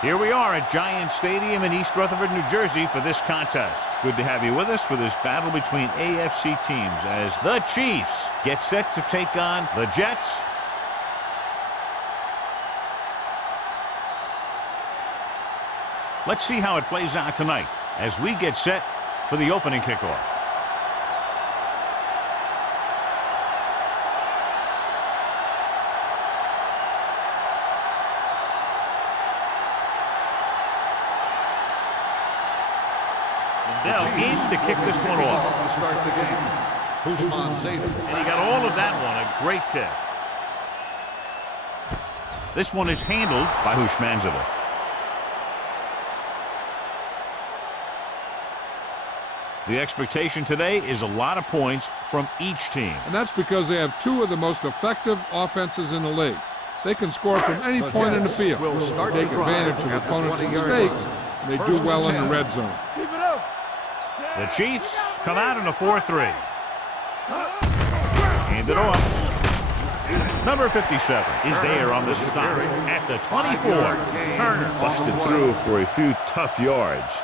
Here we are at Giant Stadium in East Rutherford, New Jersey for this contest. Good to have you with us for this battle between AFC teams as the Chiefs get set to take on the Jets. Let's see how it plays out tonight as we get set for the opening kickoff. In to kick this one off. To start the game. And he got all of that one. A great kick. This one is handled by Hushmanzova. The expectation today is a lot of points from each team. And that's because they have two of the most effective offenses in the league. They can score from any point in the field. They take advantage of opponents' mistakes, and they do well in the red zone. The Chiefs come out in a 4-3. Hand it off. Number 57 is there on the stop at the 24. Turner busted through for a few tough yards.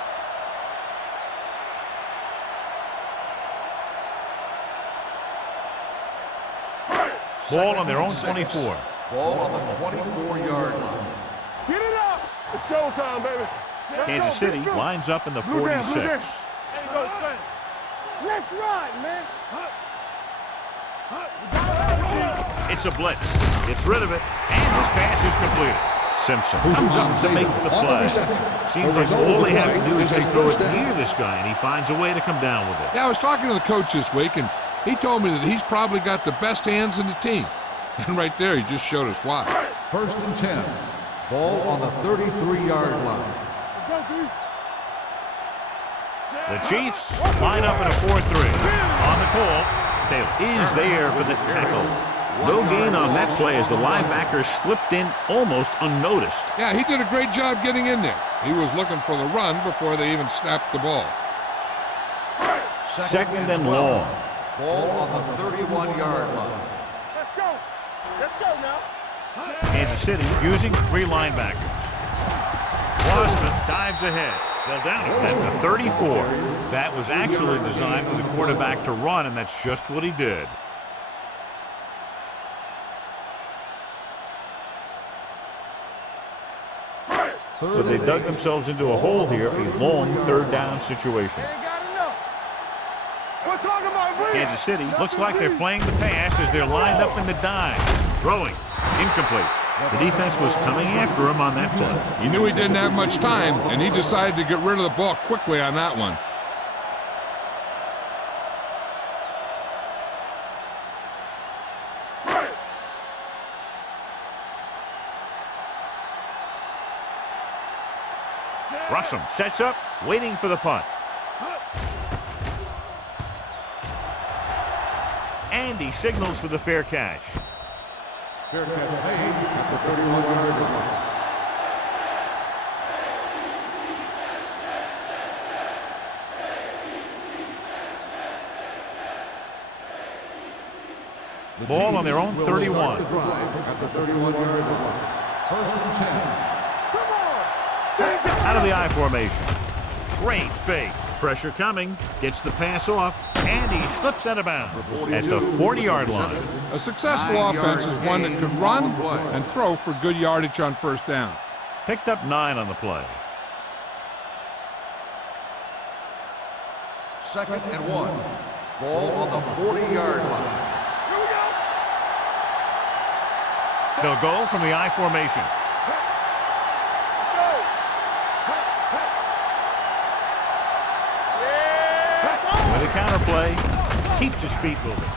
Ball on their own 24. Ball on the 24-yard line. Get it up! It's showtime, baby. Kansas City lines up in the 46. Let's run, man. It's a blitz. Gets rid of it, and this pass is completed. Simpson comes up to make the play. Seems like all they have to do is just throw it near this guy, and he finds a way to come down with it. Yeah, I was talking to the coach this week, and he told me that he's probably got the best hands in the team. And right there, he just showed us why. 1st and 10. Ball on the 33-yard line. The Chiefs line up in a 4-3. On the call, Taylor is there for the tackle. No gain on that play as the linebacker slipped in almost unnoticed. Yeah, he did a great job getting in there. He was looking for the run before they even snapped the ball. Second and long. Ball on the 31-yard line. Let's go. Let's go now. Kansas City using 3 linebackers. Wassman dives ahead. They'll down it at the 34. That was actually designed for the quarterback to run, and that's just what he did. So they dug themselves into a hole here, a long 3rd down situation. Kansas City looks like they're playing the pass as they're lined up in the dime. Throwing. Incomplete. The defense was coming after him on that play. He knew he didn't have much time, and he decided to get rid of the ball quickly on that one. Russell sets up, waiting for the punt. And he signals for the fair catch. Fair catch made at the 31-yard line. The ball on their own 31. At the 31-yard line. 1st and 10. Out of the I formation. Great fake. Pressure coming. Gets the pass off. And he slips out of bounds at the 40-yard line. A successful offense is one that can run and throw for good yardage on 1st down. Picked up 9 on the play. 2nd and 1. Ball on the 40-yard line. They'll go from the I formation. With a counter play, keeps his feet moving.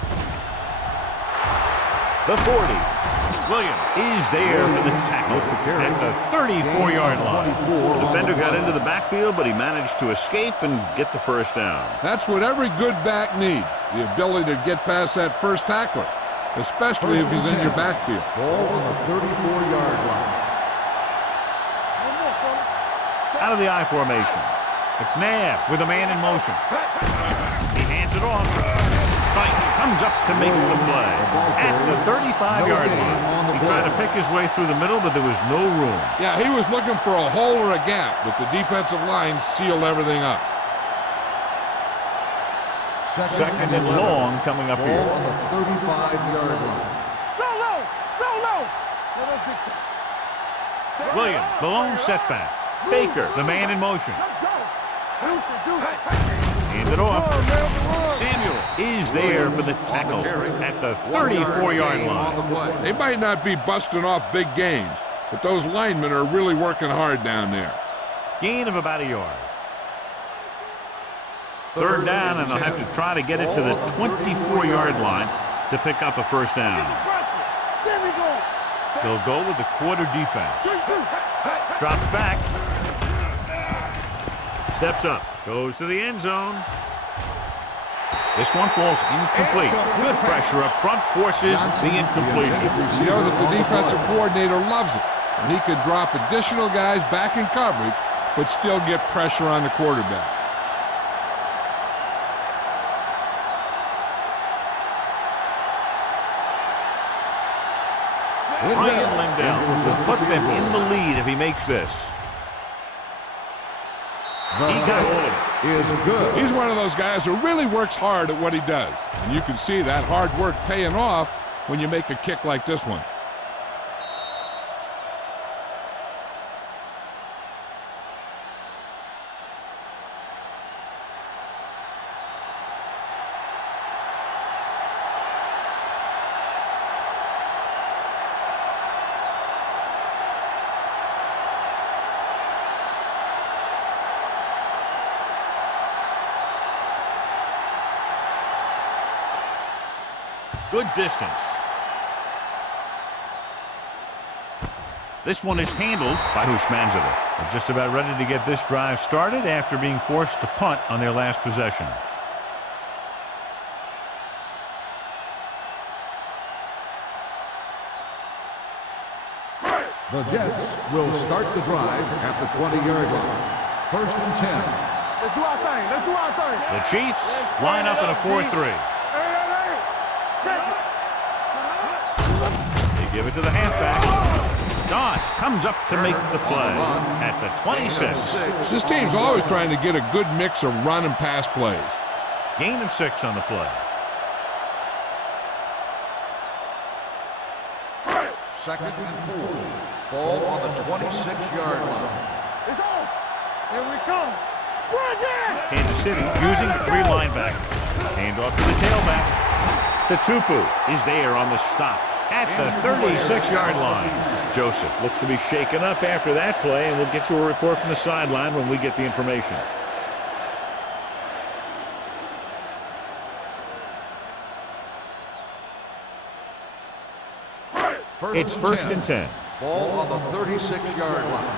The 40. Williams is there for the tackle at the 34-yard line. The defender got into the backfield, but he managed to escape and get the 1st down. That's what every good back needs, the ability to get past that first tackler, especially if he's in your backfield. Ball on the 34-yard line. Out of the I formation. McNabb with a man in motion. He hands it off. fights, comes up to make the play. At the 35-yard line. He tried to pick his way through the middle, but there was no room. Yeah, he was looking for a hole or a gap, but the defensive line sealed everything up. Second and long coming up here. On the 35-yard line. So low. So low. Williams, the lone setback. Baker, the man in motion. Let's go. Deuce it. Hand it off. Samuel is there for the tackle at the 34-yard line. They might not be busting off big games, but those linemen are really working hard down there. Gain of about a yard. Third down, and they'll have to try to get it to the 24-yard line to pick up a first down. There we go. They'll go with the quarter defense. Drops back. Steps up. Goes to the end zone. This one falls incomplete. Good pressure up front forces the incompletion. You know that the defensive coordinator loves it. And he could drop additional guys back in coverage, but still get pressure on the quarterback. Ryan Lindell will put them in the lead if he makes this. He got all of it. Is good. He's one of those guys who really works hard at what he does. And you can see that hard work paying off when you make a kick like this one. Good distance. This one is handled by Hushmanzova. They're just about ready to get this drive started after being forced to punt on their last possession. The Jets will start the drive at the 20-yard line. First and 10. Let's do our thing. Let's do our thing. The Chiefs line up in a 4-3. They give it to the halfback. Doss comes up to make the play at the 26. This team's always trying to get a good mix of run and pass plays. Gain of 6 on the play. Second and 4. Ball on the 26-yard line. It's on. Here we come. Run there. Kansas City using 3 linebackers. Hand off to the tailback. Tupu is there on the stop at the 36-yard line. Joseph looks to be shaken up after that play, and we'll get you a report from the sideline when we get the information. It's first and 10. Ball on the 36-yard line.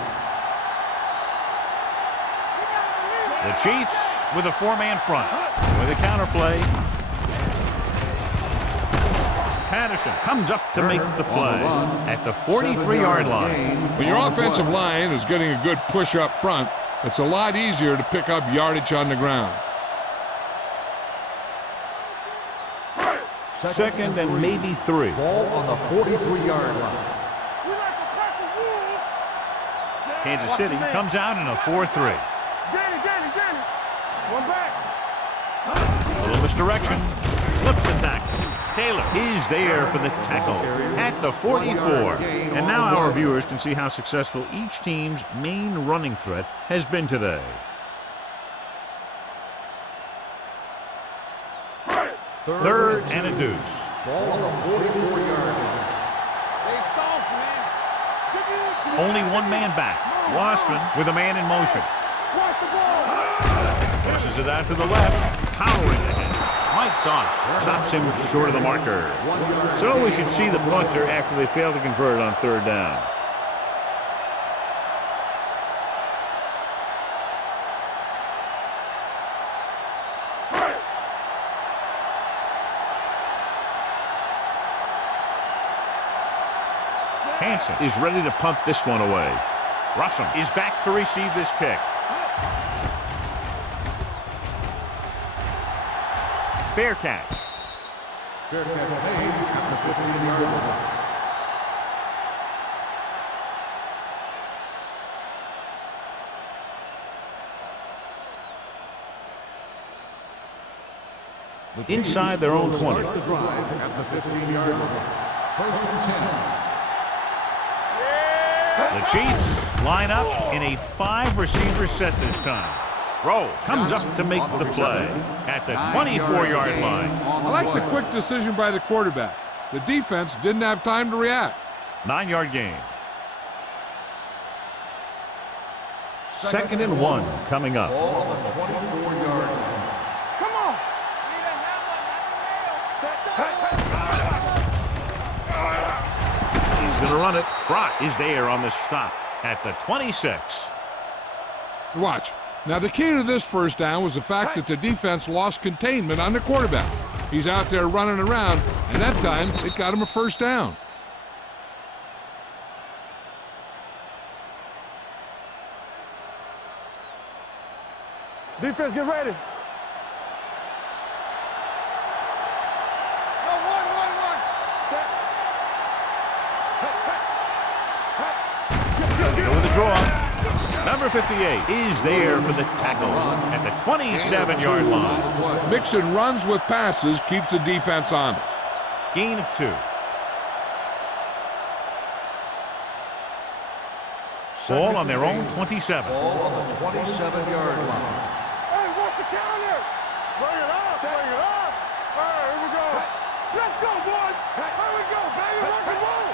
The Chiefs with a 4-man front. With a counter play. Patterson comes up to make the play at the 43-yard line. When your offensive line is getting a good push up front, it's a lot easier to pick up yardage on the ground. Second and maybe 3. Ball on the 43-yard line. Kansas City comes out in a 4-3. Danny. One back. A little misdirection. Slips the tackle. Taylor is there for the tackle at the 44. And now our viewers can see how successful each team's main running threat has been today. Third and a deuce. Ball on the 44-yard line. They soft, man. Only one man back. Wassman with a man in motion. Watch the ball. Tosses it out to the left. Powering ahead. Mike Doss stops him short of the marker. So we should see the punter after they fail to convert on third down. Hansen is ready to punt this one away. Russell is back to receive this kick. Fair catch. Fair catch made at the 15-yard line. Inside their own 20. Start the drive at the 15-yard line. First and 10. The Chiefs line up in a 5-receiver set this time. Rowe comes up to make the play at the 24-yard line. I like the quick decision by the quarterback. The defense didn't have time to react. 9-yard gain. Second and 1 coming up. Ball on the 24-yard line. Come on. He's going to run it. Brock is there on the stop at the 26. Watch. Now, the key to this first down was the fact that the defense lost containment on the quarterback. He's out there running around, and that time it got him a first down. Defense, get ready. Go with the draw. Number 58 is there for the tackle at the 27-yard line. Mixing runs with passes keeps the defense honest. Gain of 2. Ball on their own 27. Ball on the 27-yard line. Hey, what's the counter? Bring it up, bring it up. All right, here we go. Let's go, boys. Here we go, baby. Rock and roll.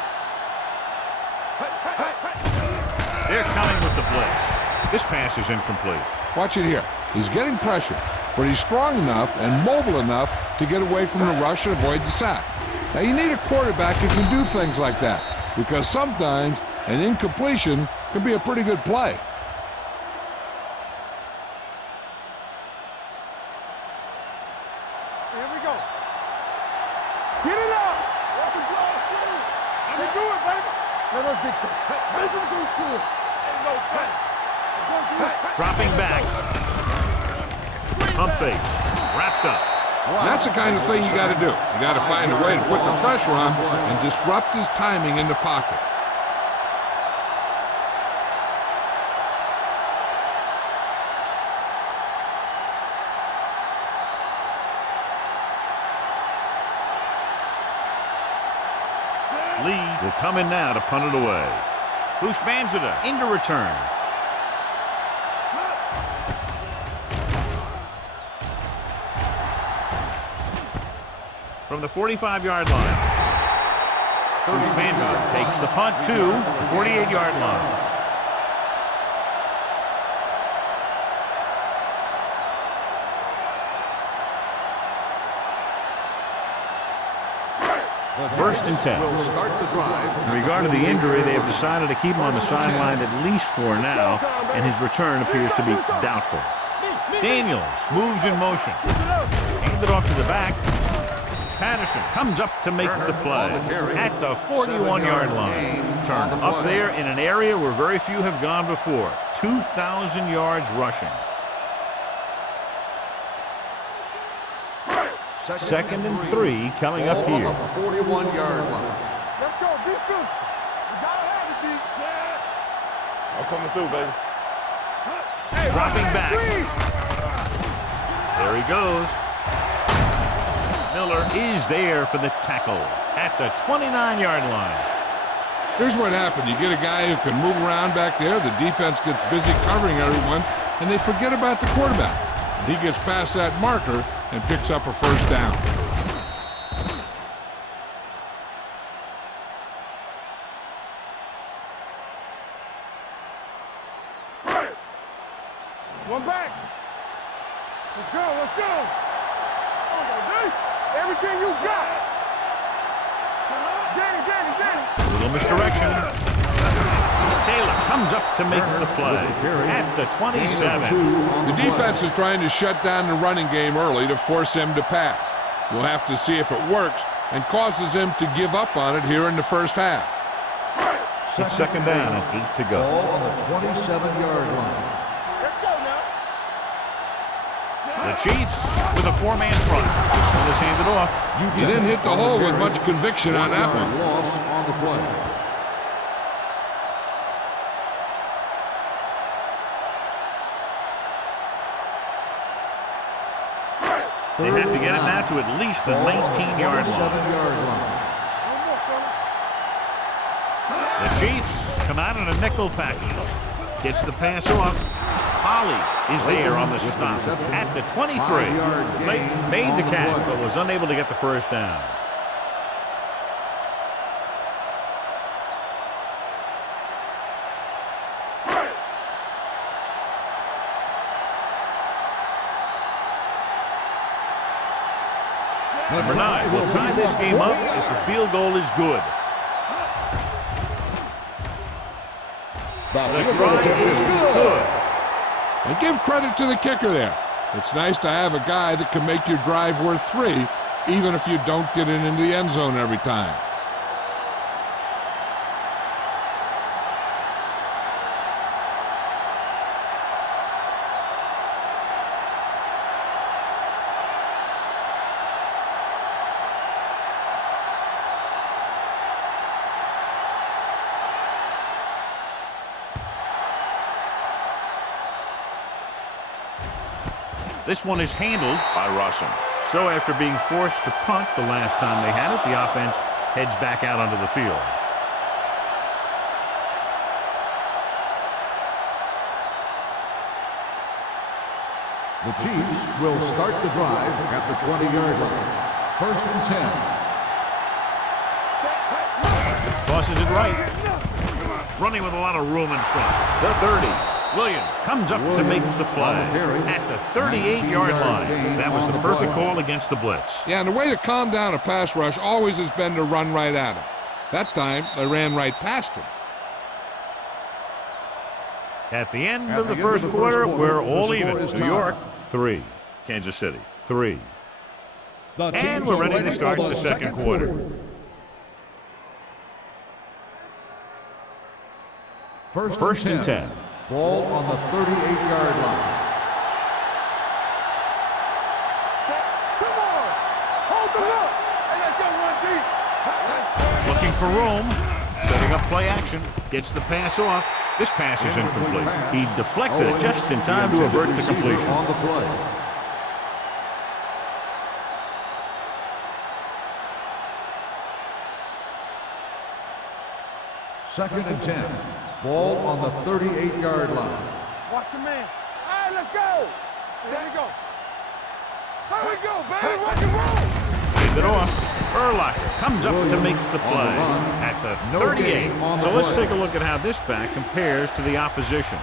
They're coming with the blitz. This pass is incomplete. Watch it here. He's getting pressure, but he's strong enough and mobile enough to get away from the rush and avoid the sack. Now, you need a quarterback who can do things like that, because sometimes an incompletion can be a pretty good play. Here we go. Get it up. Let the draw through. Let me do it, baby. Let us big time. Let them go shoot. Ain't no fight. Dropping back. Pump fakes. Wrapped up. That's the kind of thing you got to do. You got to find a way to put the pressure on and disrupt his timing in the pocket. Lee will come in now to punt it away. Bushmanzada into return. From the 45-yard line. Bushmanzada takes the punt to the 48-yard line. First and 10. Will start the drive. In regard to the injury, they have decided to keep him on the sideline at least for now, and his return appears to be doubtful. Daniels moves in motion. Handed off to the back. Patterson comes up to make the play at the 41-yard line. Turner up there in an area where very few have gone before. 2,000 yards rushing. Second and 3 coming up here. On the 41-yard line. Let's go, be physical. You gotta have it, D. I'm coming through, baby. Hey, Dropping back. There he goes. Miller is there for the tackle at the 29-yard line. Here's what happened. You get a guy who can move around back there. The defense gets busy covering everyone, and they forget about the quarterback. He gets past that marker and picks up a first down. One back. Let's go, let's go. Everything you got. Danny. Little misdirection. Taylor comes up to make the play at the 27. The defense is trying to shut down the running game early to force him to pass. We'll have to see if it works and causes him to give up on it here in the first half. It's second down and 8 to go. Ball on the 27-yard line. Let's go now. The Chiefs with a 4-man front. This one is handed off. You didn't hit the hole with much conviction on that one. Loss on the play. They have to get it now to at least the 19-yard line. 7-yard line. The Chiefs come out in a nickel package. Gets the pass off. Holly is there on the stop at the 23. Made the catch, but was unable to get the first down. Number 9 will tie this game up if the field goal is good. The try is good. And give credit to the kicker there. It's nice to have a guy that can make your drive worth 3, even if you don't get it into the end zone every time. This one is handled By Russell. So after being forced to punt the last time they had it, the offense heads back out onto the field. The Chiefs will start the drive at the 20-yard line. 1st and 10. Tosses it right. Running with a lot of room in front. The 30. Williams comes up to make the play at the 38-yard line. That was the perfect call against the blitz. Yeah, and the way to calm down a pass rush always has been to run right at him. That time, they ran right past him. At the end of the first quarter, we're all even. New York, 3. Kansas City, 3. And we're ready to start the second quarter. First and 10. Ball on the 38-yard line. Come on! Hold the look! Hey, let's go 1 deep! Looking for room. Setting up play action. Gets the pass off. This pass is incomplete. He deflected it just in time to avert the completion. On the play. Second and 10. Ball on the 38-yard line. Watch your man. All right, let's go! There we go. There we go, baby! Rock and roll! Hand it off. Urlacher comes up to make the play at the 38. So let's take a look at how this back compares to the opposition.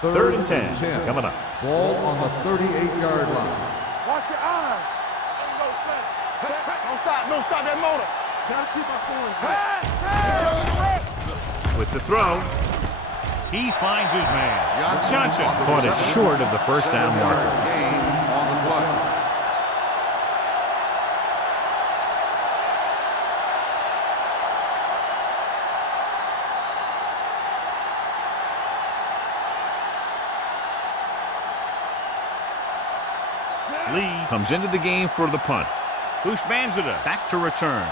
Third and 10 coming up. Ball on the 38-yard line. Watch your eyes. Don't stop that motor. Gotta keep our points. With the throw, he finds his man. Johnson caught it short of the first down marker. Gain on the play. Lee comes into the game for the punt. Bushmanzada back to return.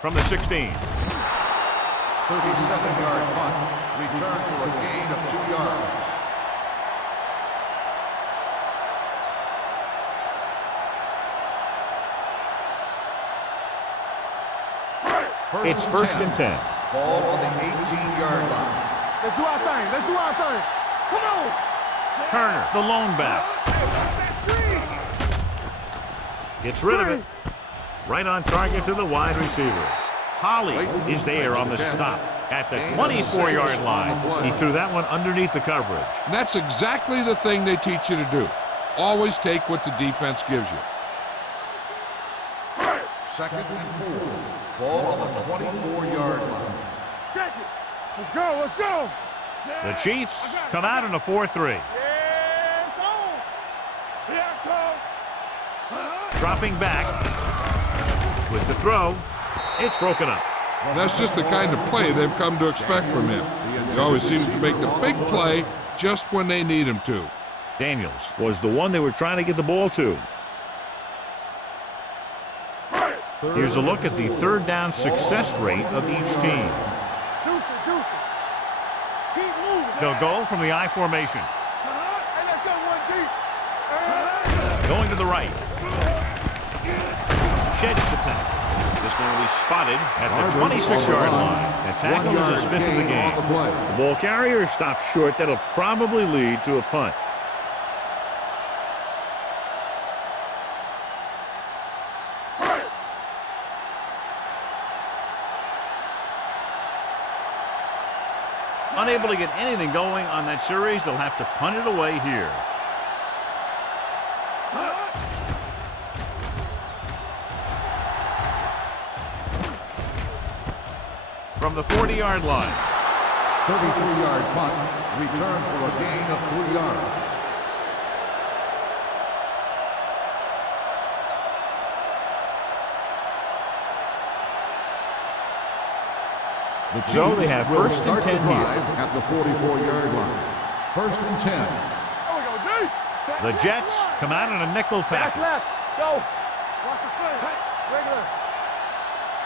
From the 16. 37-yard punt. Return for a gain of 2 yards. It's first and 10. Ball on the 18-yard line. Let's do our thing. Let's do our thing. Come on. Turner, the lone back. Gets rid of it. Right on target to the wide receiver. Holly is there on the stop at the 24-yard line. He threw that one underneath the coverage. And that's exactly the thing they teach you to do. Always take what the defense gives you. Second and 4. Ball on the 24-yard line. Check it. Let's go. Let's go. The Chiefs come out in a 4-3. Yeah, it's on. Here I come. dropping back with the throw. It's broken up. That's just the kind of play they've come to expect from him. He always seems to make the big play just when they need him to. Daniels was the one they were trying to get the ball to. Here's a look at the third down success rate of each team. They'll go from the I formation. Going to the right. Sheds the tackle. This one will be spotted at the 26-yard line. The tackle is his fifth of the game. The ball carrier stops short. That'll probably lead to a punt. Unable to get anything going on that series, they'll have to punt it away here. From the 40-yard line. 33-yard punt, return for a gain of 3 yards. So they have first and 10 here. At the 44-yard line. First and 10. The Jets come out in a nickel package. Go.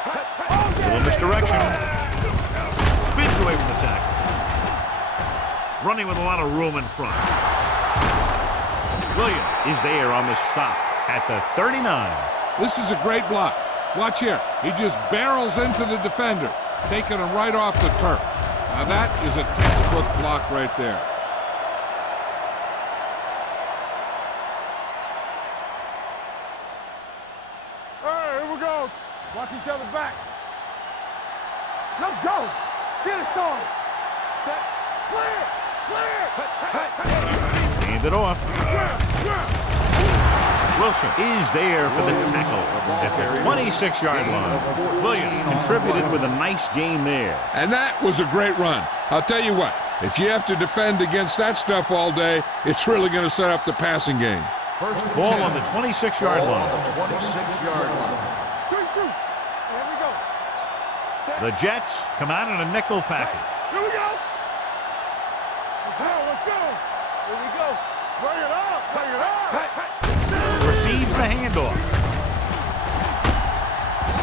A little misdirection. Spins away from the tackle. Running with a lot of room in front. Williams is there on the stop at the 39. This is a great block. Watch here. He just barrels into the defender, taking him right off the turf. Now that is a textbook block right there. All right, here we go. Watch each other back. Let's go. Get it started. Set. Clear. Hand it off. Wilson is there for the tackle at the 26-yard line. Williams contributed with a nice gain there. And that was a great run. I'll tell you what, if you have to defend against that stuff all day, it's really going to set up the passing game. First and Ball 10. on the 26-yard Ball line. on the 26-yard line. Here we go. The Jets come out in a nickel package. Here we go. Let's go. Here we go. Bring it up. Bring it up. Receives the handoff.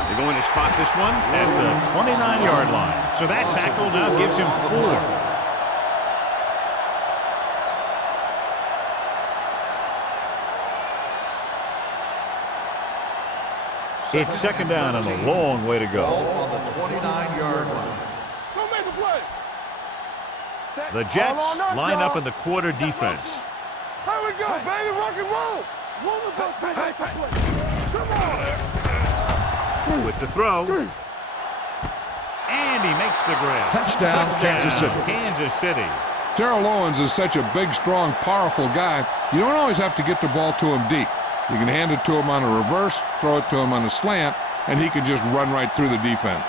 They're going to spot this one at the 29-yard line. So that tackle now gives him 4. It's second down and a long way to go. Ball on the 29-yard line. Go make a play. The Jets line up in the quarter defense. Here we go, baby. Rock and roll. One of those make a play. Come on. With the throw. And he makes the grab. Touchdown, Kansas City. Kansas City. Terrell Owens is such a big, strong, powerful guy. You don't always have to get the ball to him deep. You can hand it to him on a reverse, throw it to him on a slant, and he can just run right through the defense.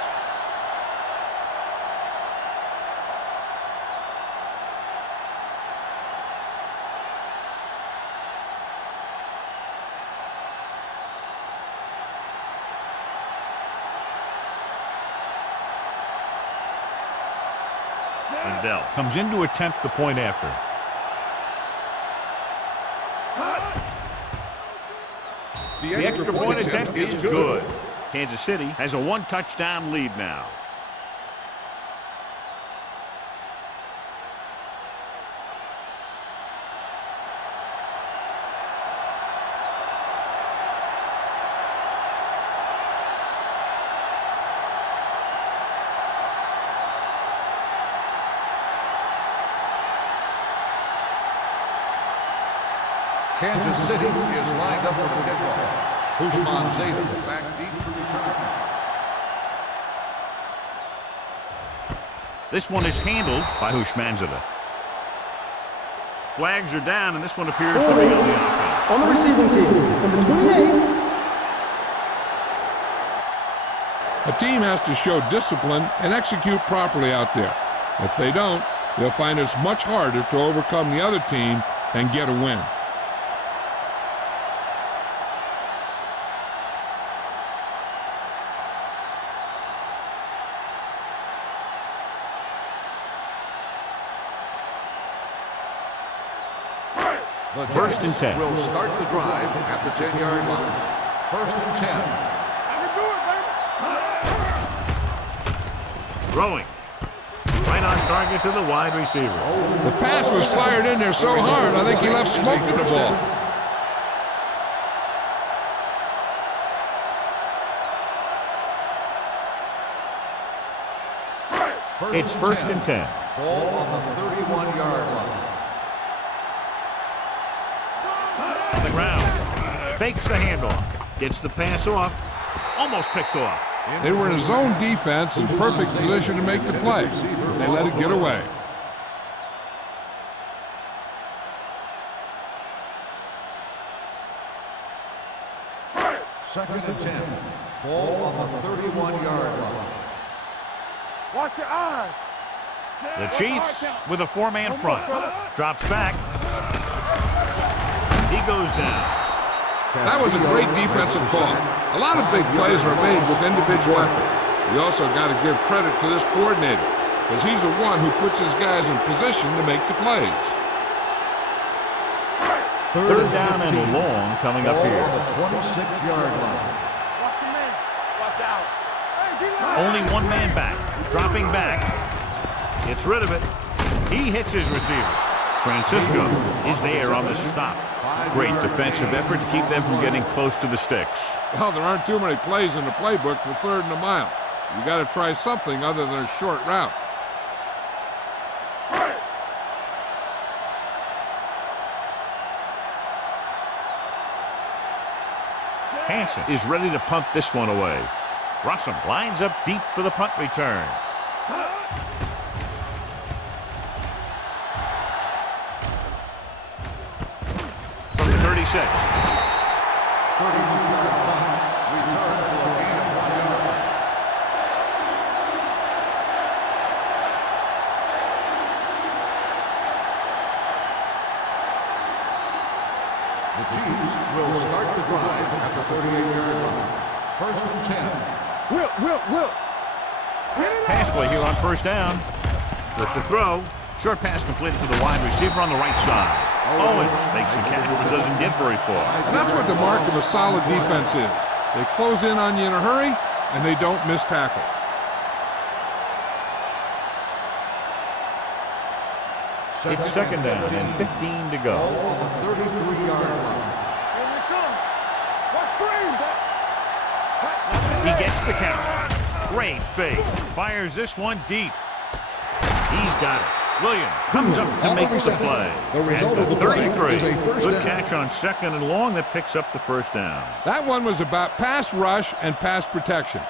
Lindell comes in to attempt the point after. The extra point attempt is good. Kansas City has a 1-touchdown lead now. Kansas City is lined up for the kickoff. Hushman Zeta back deep to return. This one is handled by Hushman Zeta. Flags are down, and this one appears to be on the offense. On the receiving team, number 28. A team has to show discipline and execute properly out there. If they don't, they'll find it's much harder to overcome the other team and get a win. The First and 10. will start the drive at the 10-yard line. First and 10. I can do it, baby. Throwing. Right on target to the wide receiver. The pass was fired in there so hard, I think he left smoke in the ball. It's first and 10. Ball on the 31-yard line. On the ground. Fakes the handoff. Gets the pass off. Almost picked off. They were in a zone defense in perfect position to make the play. They let it get away. Second and 10. Ball on the 31-yard line. Watch your eyes. The Chiefs with a four-man front. Drops back. He goes down. That was a great defensive call. A lot of big plays are made with individual effort. You also got to give credit to this coordinator, because he's the one who puts his guys in position to make the plays. Third down and long coming up here. On the 26-yard line. Watch your man. Watch out. Hey, D-line. Only one man back. Dropping back. Gets rid of it. He hits his receiver. Francisco is there on the stop. Great defensive effort to keep them from getting close to the sticks. Well, there aren't too many plays in the playbook for third and a mile. You got to try something other than a short route. Hansen is ready to punt this one away. Russell lines up deep for the punt return. From the 36. 32-yard punt. Return for a gain of 1 yard. The Chiefs will start the drive at the 38-yard line. First and 10. Will. Pass play here on first down. With the throw. Short pass completed to the wide receiver on the right side. Owens makes the catch but doesn't get very far. And that's what the mark of a solid defense is. They close in on you in a hurry, and they don't miss tackle. It's second down and 15 to go. Ball on the 33-yard line. Here we come. Watch screens. He gets the count. Great fake. Fires this one deep. He's got it. Williams comes up to make the play. result And of the the play 33. is a first Good down. catch on second and long that picks up the first down. That one was about pass rush and pass protection.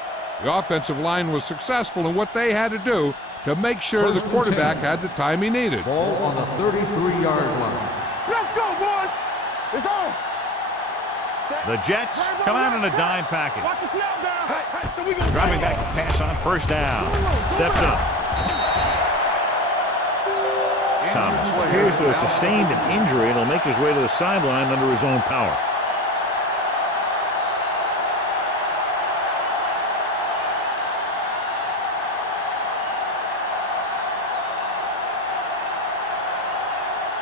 The offensive line was successful in what they had to do to make sure the First and quarterback 10. had the time he needed. Ball on the 33-yard line. Let's go, boys. It's on. The Jets come out in a dime package. Watch the snap down. So we gonna Dropping back to pass on first down. Steps up. Thomas appears to have sustained an injury and will make his way to the sideline under his own power.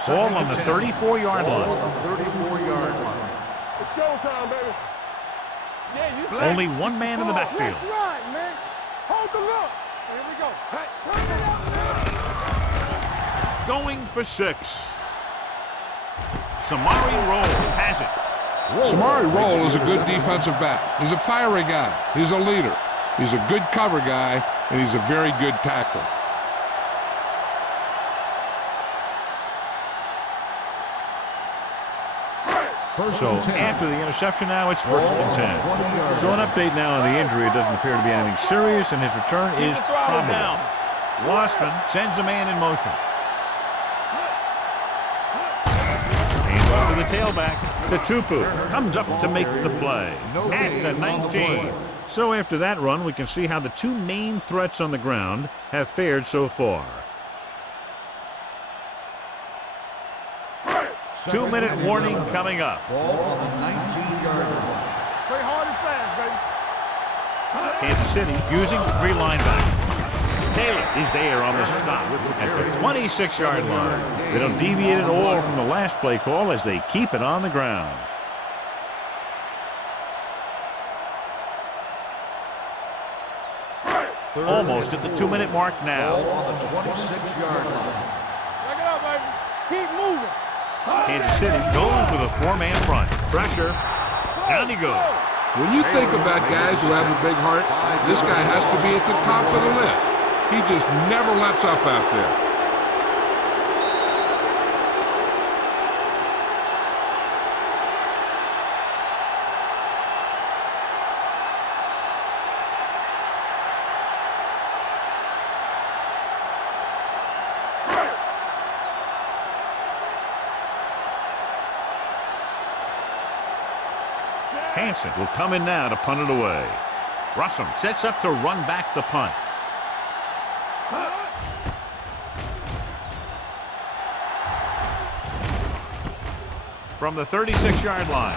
Ball on the 34-yard Ball line. on the 34-yard line. It's showtime, baby. Yeah, you see. Only one man in the backfield. Let's run, man. Hold the look. Here we go. Turn it up, man. Going for 6. Samari Roll has it. Samari Roll is a good defensive back. He's a fiery guy. He's a leader. He's a good cover guy, and he's a very good tackler. So after the interception now, it's first and 10. So an update now on the injury. It doesn't appear to be anything serious, and his return is probable. Wassman sends a man in motion. Hands off to the tailback. To Tupu. Comes up to make the play. At the 19. So after that run, we can see how the two main threats on the ground have fared so far. 2-minute warning coming up. Ball on the 19-yard line. Play hard and fast, baby. Kansas City using 3 linebackers. Taylor is there on the stop at the 26-yard line. They don't deviate at all from the last play call as they keep it on the ground. Almost at the 2-minute mark now. On the 26-yard line. Back it up, baby. Keep moving. Kansas City goes with a 4-man front. Pressure. Down he goes. When you think about guys who have a big heart, this guy has to be at the top of the list. He just never lets up out there. Hansen will come in now to punt it away. Russell sets up to run back the punt. From the 36-yard line.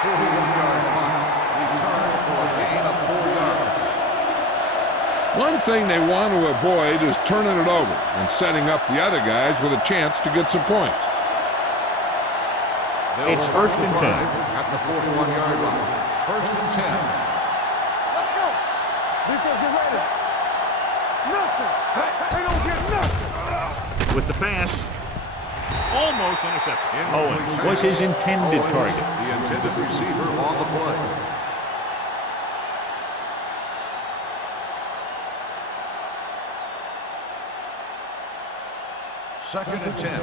41-yard punt. Return for a gain of 4 yards. One thing they want to avoid is turning it over and setting up the other guys with a chance to get some points. It's 1st and 10. At the 41-yard line. 1st and 10. Let's go. Defense, get ready. Nothing. They don't get nothing. With the pass. Almost intercepted. Owens was his intended target. The intended receiver on the play. Second and 10.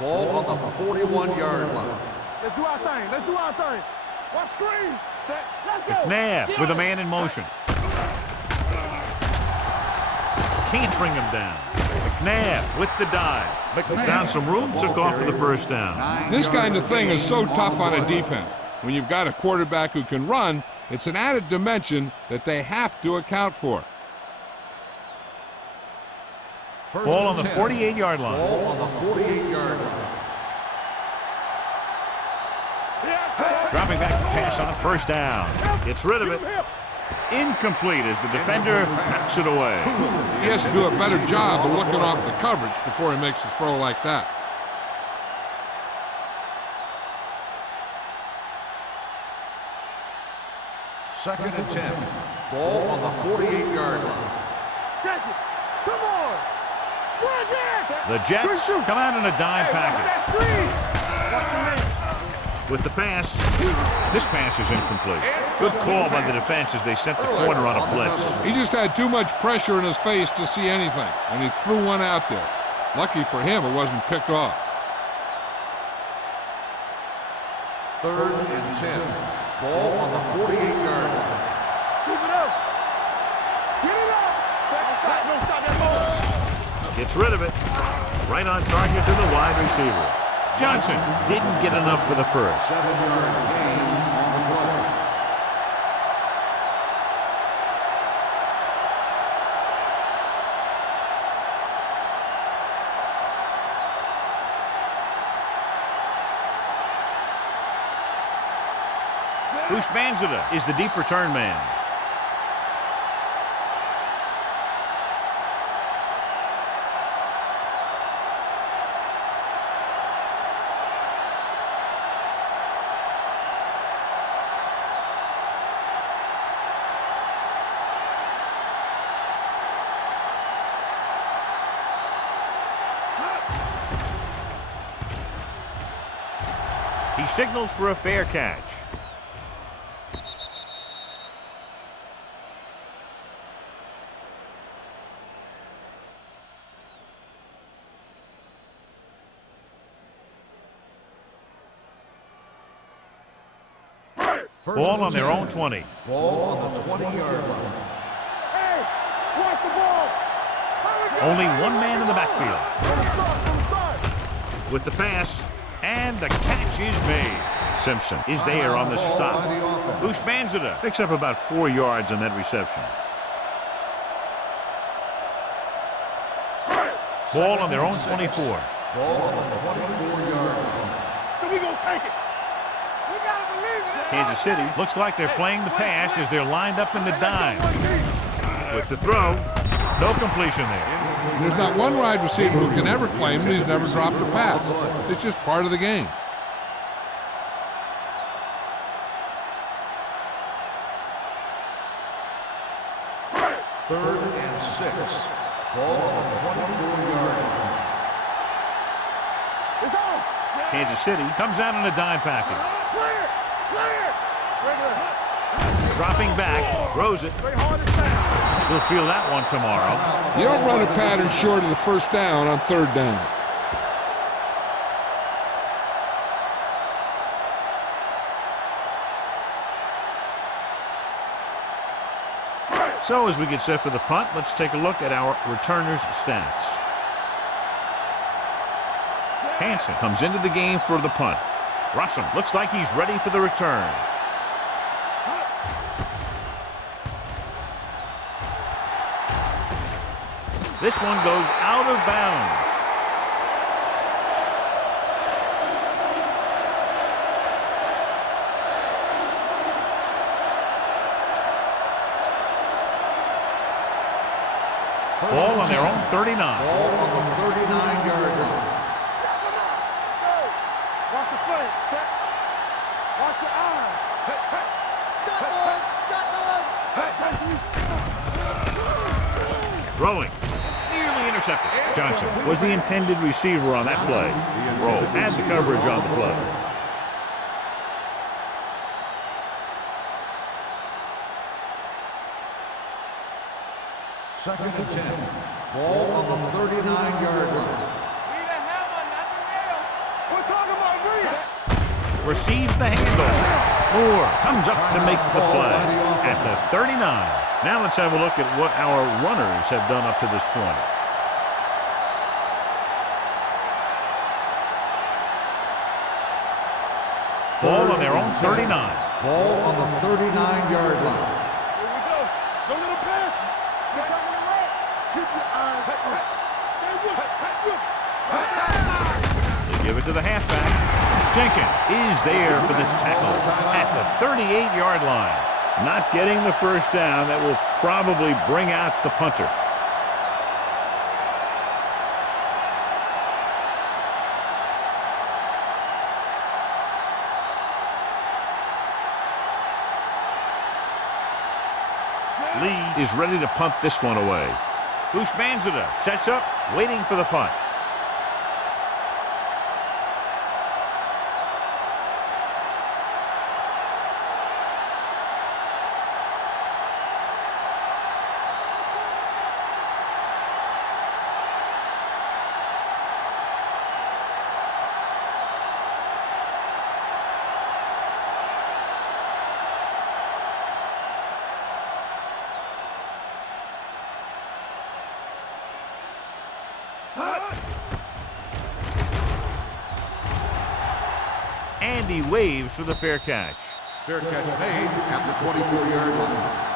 Ball on the 41-yard line. Let's do our thing. Let's do our thing. Watch screen. Set. Let's go. McNabb with a man in motion. Can't bring him down. McNabb with the dive. Found some room, took off for the first down. This kind of thing is so tough on a defense. When you've got a quarterback who can run, it's an added dimension that they have to account for. Ball on the 48-yard line. Ball on the 48-yard line. Dropping back to pass on 1st down. Gets rid of it. Incomplete as the defender knocks it away. He has to do a better job of looking off the coverage before he makes a throw like that. Second and 10. Ball on the 48-yard line. Check it. Come on. The Jets come out in a dime package. Watch your man. With the pass. This pass is incomplete. Good call by the defense as they sent the corner on a blitz. He just had too much pressure in his face to see anything, and he threw one out there. Lucky for him, it wasn't picked off. 3rd and 10. Ball on the 48-yard line. Keep it up. Get it up. Stop. Don't stop that ball. Gets rid of it. Right on target to the wide receiver. Johnson didn't get enough for the first. 7-yard gain on the play. Ushmanzada is the deep return man. He signals for a fair catch. Ball on their own 20. Ball on the 20-yard line. Hey, watch the ball. Only one man in the backfield. With the pass, and the catch is made. Simpson is there on the stop. Ushmanzada picks up about 4 yards on that reception. Ball on their own 24. Ball on the 24-yard line. So we gonna take it. We gotta believe it. Kansas City looks like they're playing the pass as they're lined up in the dime. With the throw, No completion there. There's not one wide receiver who can ever claim that he's never dropped a pass. It's just part of the game. Third and 6. Ball on the 24-yard line. It's on. Kansas City comes out in a dime package. Clear. Clear. Dropping back, throws it. Stay hard and fast. He'll feel that one tomorrow. You don't run a pattern short of the first down on third down. So as we get set for the punt, let's take a look at our returners' stats. Hansen comes into the game for the punt. Russell looks like he's ready for the return. This one goes out of bounds. Ball on their own 39. Ball on the 39-yard line. Watch the play. Set. Watch your eyes. Shotgun. Throwing. Nearly intercepted. Johnson was the intended receiver on that play. Rowe had the coverage on the play. Second and 10. Ball on the 39-yard line. Need a hammer, not the nail. We're talking about me. Receives the handoff. Moore comes up to make the play at the 39. Now let's have a look at what our runners have done up to this point. Ball on their own 39. Ball on the 39-yard line. Here we go. Go little pass. Set on the right. Keep your eyes up. They give it to the halfback. Jenkins is there for the tackle at the 38-yard line. Not getting the first down. That will probably bring out the punter. Lee is ready to punt this one away. Bushmanzada sets up, waiting for the punt. And he waves for the fair catch. Fair catch made at the 24-yard line.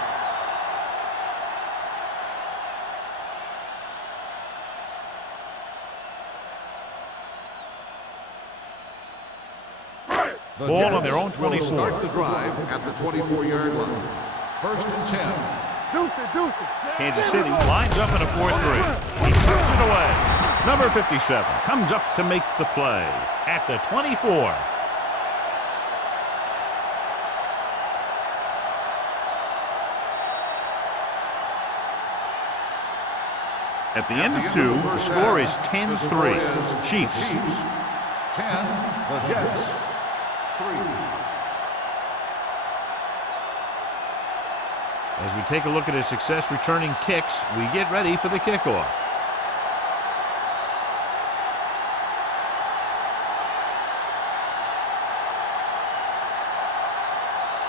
The Ball on Jets their own will 24. start the drive at the 24-yard line. First and 10. Deuce it. Kansas City lines up in a 4-3. He puts it away. Number 57 comes up to make the play at the 24. At the end of two, the score is 10-3. Chiefs. 10, the Jets 3. As we take a look at his success returning kicks, we get ready for the kickoff.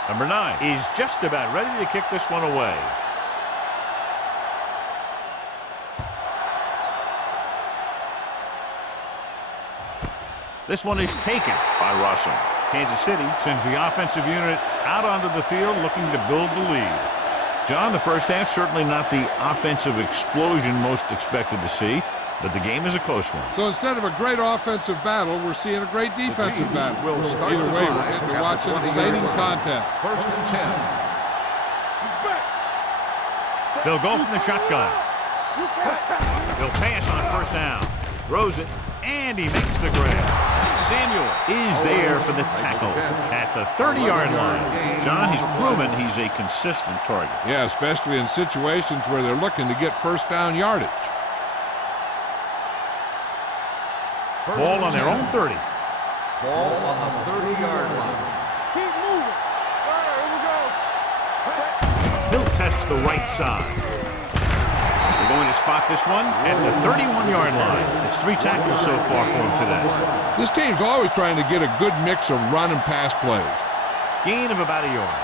Number 9 is just about ready to kick this one away. This one is taken by Russell. Kansas City sends the offensive unit out onto the field looking to build the lead. John, the first half certainly not the offensive explosion most expected to see, but the game is a close one. So instead of a great offensive battle, we're seeing a great defensive battle. Will start Either the way, we're drive getting to at watch the an 20-yard exciting line. contest. First and 10. They'll go from the shotgun. He'll pass on first down. Throws it, and he makes the grab. Samuel is there for the tackle at the 30-yard line. John, he's proven he's a consistent target. Yeah, especially in situations where they're looking to get first down yardage. Ball on their own 30. Ball on the 30-yard line. Keep moving. All right, here we go. He'll test the right side. They're going to spot this one at the 31-yard line. It's 3 tackles so far for him today. This team's always trying to get a good mix of run and pass plays. Gain of about a yard.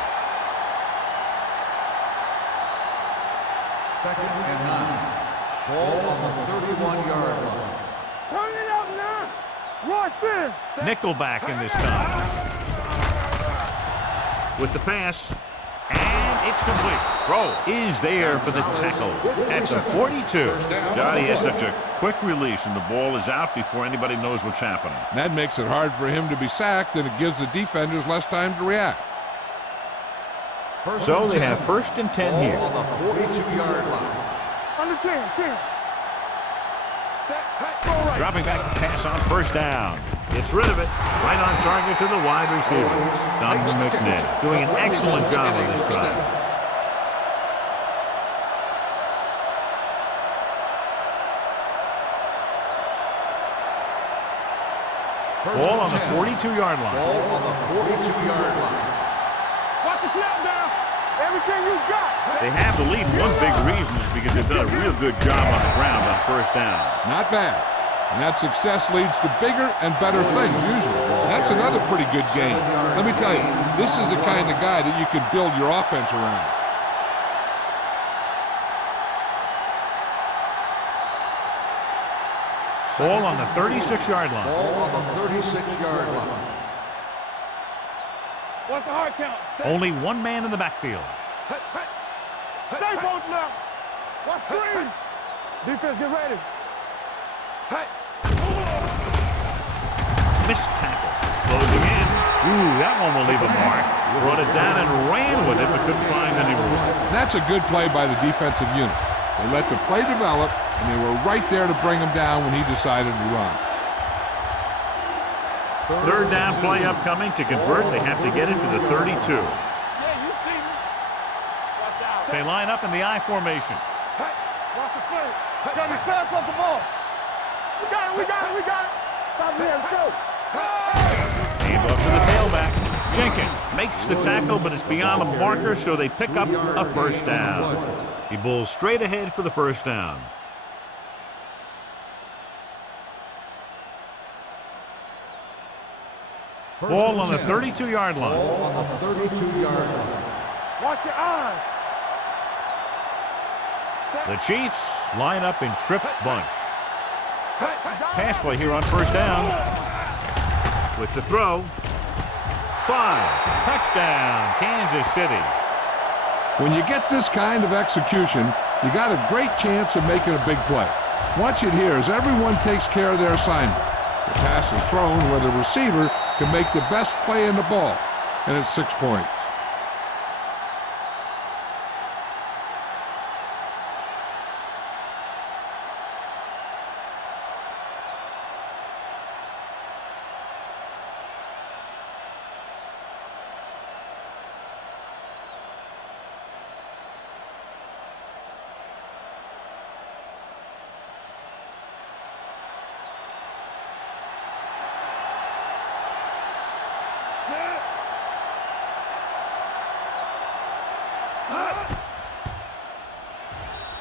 2nd and 9. Ball on the 31-yard line. Turn it out now. Rush in. Nickelback in this time. With the pass. And it's complete. Throw is there for the tackle at the 42. Johnny has such a quick release, and the ball is out before anybody knows what's happening. That makes it hard for him to be sacked, and it gives the defenders less time to react. So they have 1st and 10 here. On the 42-yard line. Under 10. Dropping back to pass on first down. Gets rid of it. Right on target to the wide receiver. Donovan McNabb doing an excellent job on this drive. Ball on the 42-yard line. Ball on the 42-yard line. Watch the snap down. Everything you got. They have the lead. One big reason is because they've done a real good job on the ground on first down. Not bad. And that success leads to bigger and better things, usually. That's another pretty good game. Let me tell you, this is the kind of guy that you can build your offense around. Ball on the 36-yard line. Ball on the 36-yard line. What's the hard count? Only one man in the backfield. Stay both now. Watch screen. Defense, get ready. Missed tackle. Closing in. Ooh, that one will leave a mark. Brought it down and ran with it, but couldn't find any room. That's a good play by the defensive unit. They let the play develop, and they were right there to bring him down when he decided to run. 3rd down play upcoming. To convert, they have to get it to the 32. Yeah, you see me. Watch out. They line up in the I formation. Watch the play. Got me fast off the ball. We got it. Stop here, let's go. Hand off to the tailback. Jenkins makes the tackle, but it's beyond the marker, so they pick up a first down. He bowls straight ahead for the first down. Ball on the 32-yard line. Ball on the 32-yard line. Watch your eyes. The Chiefs line up in Tripp's bunch. Pass play here on first down. With the throw. 5. Touchdown, Kansas City. When you get this kind of execution, you got a great chance of making a big play. Watch it here as everyone takes care of their assignment. The pass is thrown where the receiver can make the best play in the ball, and it's 6 points.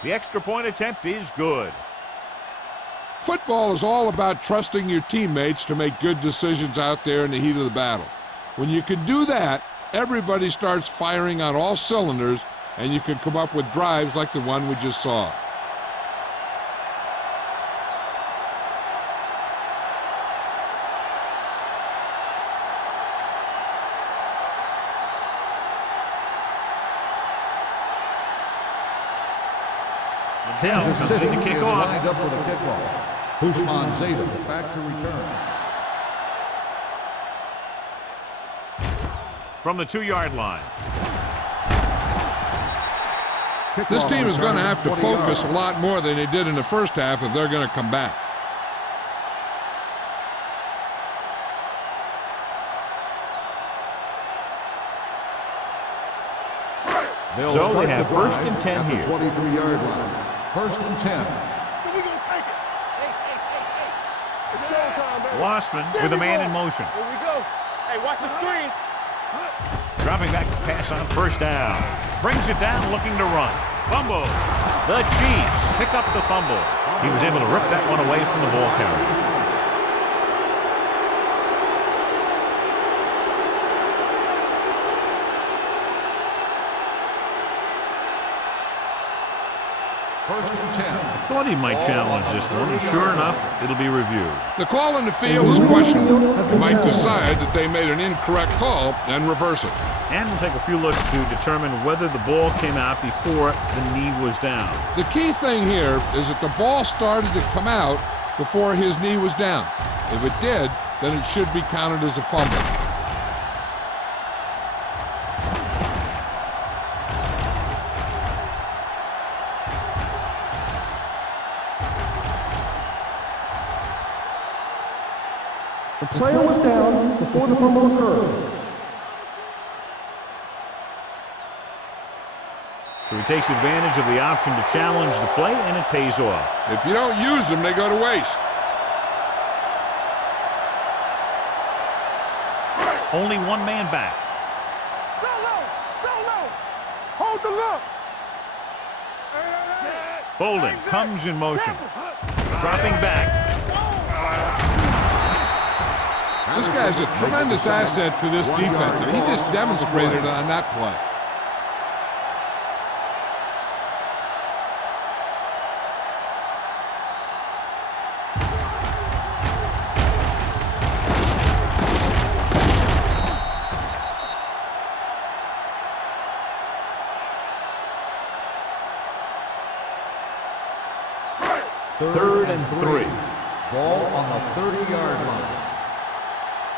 The extra point attempt is good. Football is all about trusting your teammates to make good decisions out there in the heat of the battle. When you can do that, everybody starts firing on all cylinders, and you can come up with drives like the one we just saw. Hill comes in to kick off. Lined up for the kickoff. Hushman Zeta back to return. From the 2-yard line. This Kickoff team is going to return, have to 20 focus a yards. lot more than they did in the first half if they're going to come back. They'll So they start have the first drive and 10 at the here. 23-yard line. First and 10. So we gonna take it. It's showtime, baby. Wassman with a man in motion. Here we go. Hey, watch the screen. Dropping back to pass on first down. Brings it down looking to run. Fumble. The Chiefs pick up the fumble. He was able to rip that one away from the ball carrier. First and 10. I thought he might challenge this one, and sure enough, it'll be reviewed. The call in the field is questionable. You might decide that they made an incorrect call and reverse it. And we'll take a few looks to determine whether the ball came out before the knee was down. The key thing here is that the ball started to come out before his knee was down. If it did, then it should be counted as a fumble. The player was down before the fumble occurred. So he takes advantage of the option to challenge the play, and it pays off. If you don't use them, they go to waste. Only one man back. Solo. Hold the look. Bolden comes in motion. Dropping back. This guy's a tremendous asset to this defense, and he just demonstrated it on that play. Third and 3. Ball on the 30-yard line.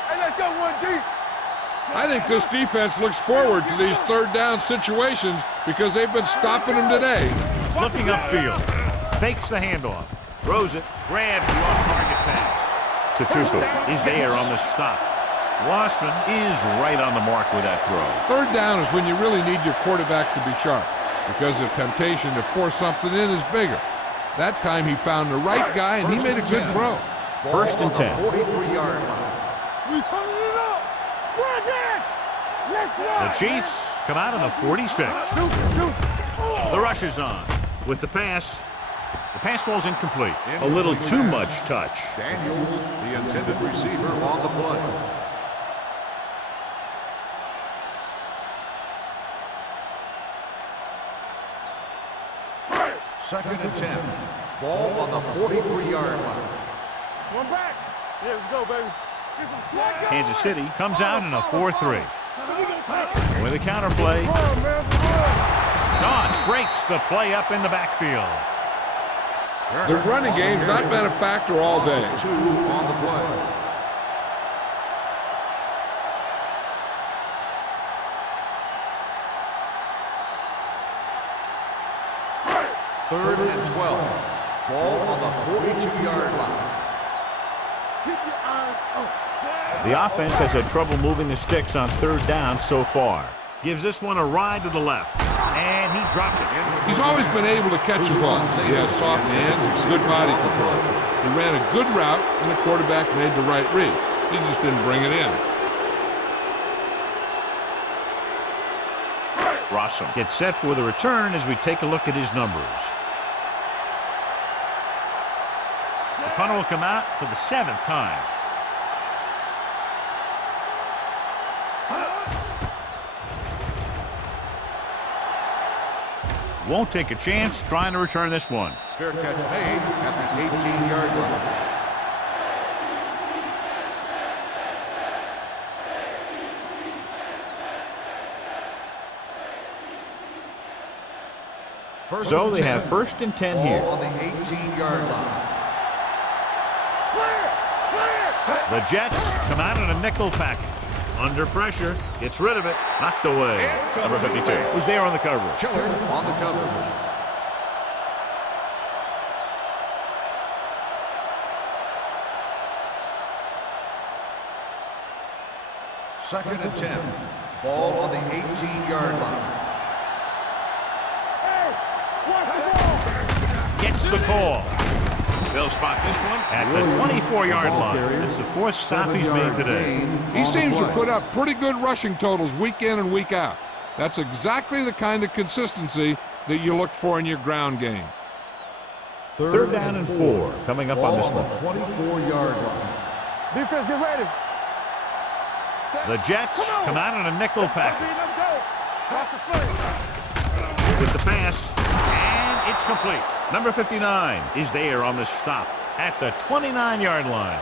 Hey, let's go one deep. I think this defense looks forward to these third down situations because they've been stopping them today. Looking upfield. Fakes the handoff. Throws it. Grabs the off-target pass. Tatupu is there on the stop. Wassman is right on the mark with that throw. Third down is when you really need your quarterback to be sharp because the temptation to force something in is bigger. That time he found the right guy and he made a good throw. First and 10. 43-yard line. We turning it up. We're again. Let's The run. Chiefs come out on the 46. The rush is on. With the pass falls incomplete. A little too much touch. Daniels, the intended receiver, on the play. Second and 10. Ball on the 43-yard line. One back. Yeah, let's go, baby. Get some slack. Kansas City comes out in a 4-3. So we gonna take it. With a counterplay, Come on, man. Doss breaks the play up in the backfield. The running game's not been a factor all day. Two on the play. Third and 12. Ball on the 42-yard line. Keep your eyes up. The offense has had trouble moving the sticks on third down so far. Gives this one a ride to the left. And he dropped it. He's always been able to catch a ball. He has soft hands and good body control. He ran a good route, and the quarterback made the right read. He just didn't bring it in. Rossum gets set for the return as we take a look at his numbers. The punter will come out for the 7th time. Won't take a chance trying to return this one. Fair catch made at the 18-yard line. So they have first and 10 here. Ball on the 18-yard line. The Jets come out in a nickel package. Under pressure. Gets rid of it. Knocked away. Number 52. Was there on the coverage. Killer on the coverage. Second and 10. Ball on the 18-yard line. Gets the call. They'll spot this one at the 24-yard line. It's the fourth stop he's made today. He seems to put up pretty good rushing totals week in and week out. That's exactly the kind of consistency that you look for in your ground game. Third down and 4 coming up on this one. 24-yard line. Defense, get ready. The Jets come out in a nickel package. With the pass, and it's complete. Number 59 is there on the stop at the 29-yard line.